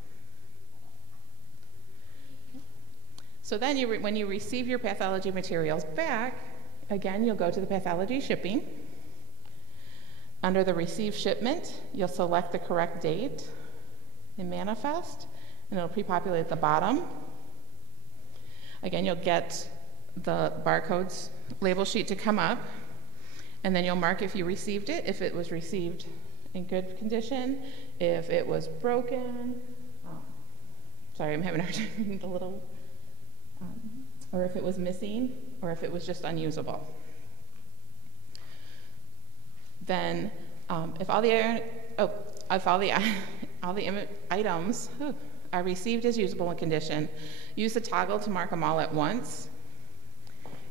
So then when you receive your pathology materials back, again, you'll go to the pathology shipping. Under the receive shipment, you'll select the correct date in manifest, and it'll pre-populate the bottom. Again, you'll get the barcodes label sheet to come up, and then you'll mark if you received it, if it was received in good condition, if it was broken, sorry, I'm having a hard time reading the little, or if it was missing, or if it was just unusable. Then, if all the items are received as usable in condition, use the toggle to mark them all at once.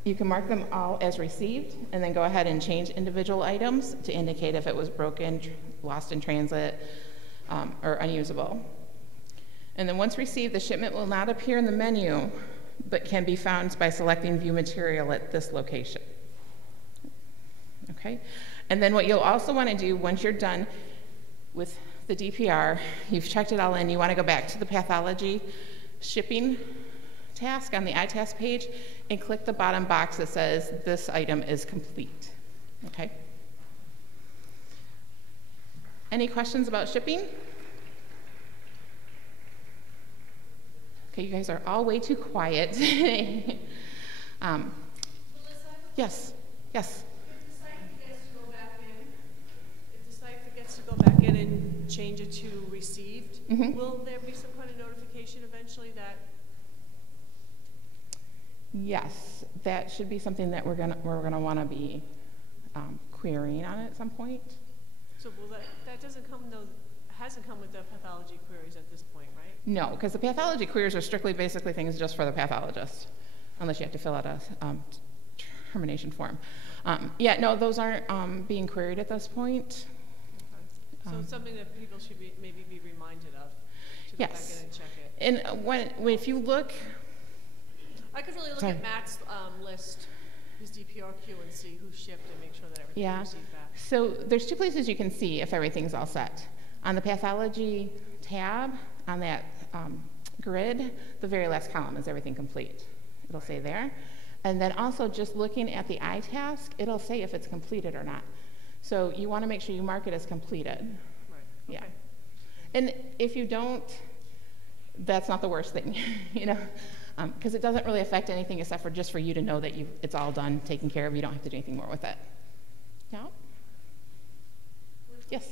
You can mark them all as received, and then go ahead and change individual items to indicate if it was broken, lost in transit, or unusable. And then once received, the shipment will not appear in the menu, but can be found by selecting View Material at this location. Okay? And then what you'll also want to do once you're done with the DPR, you've checked it all in, you want to go back to the pathology shipping task on the iTask page and click the bottom box that says this item is complete. Okay? Any questions about shipping? Okay, you guys are all way too quiet. Yes? Yes. If the site gets to go back in, if the site gets to go back in and change it to received, will there be some kind of notification eventually that? Yes, that should be something that we're gonna want to be querying on at some point. So will that doesn't come though, hasn't come with the pathology queries at this point, right? No, because the pathology queries are strictly basically things just for the pathologist, unless you have to fill out a termination form. Yeah, no, those aren't being queried at this point. Okay. So it's something that people should maybe be reminded of to go back Yes. in and check it. And if you look, I could really look at Matt's list, his DPRQ, and see who shipped and make sure that everything yeah. was received back. So there's two places you can see if everything's all set. On the pathology tab, on that grid, the very last column is everything complete. It'll say there. And then also just looking at the iTask, it'll say if it's completed or not. So you want to make sure you mark it as completed. Right. Yeah. Okay. And if you don't, that's not the worst thing, you know, because it doesn't really affect anything except for just for you to know that it's all done, taken care of. You don't have to do anything more with it. Yeah. Yes.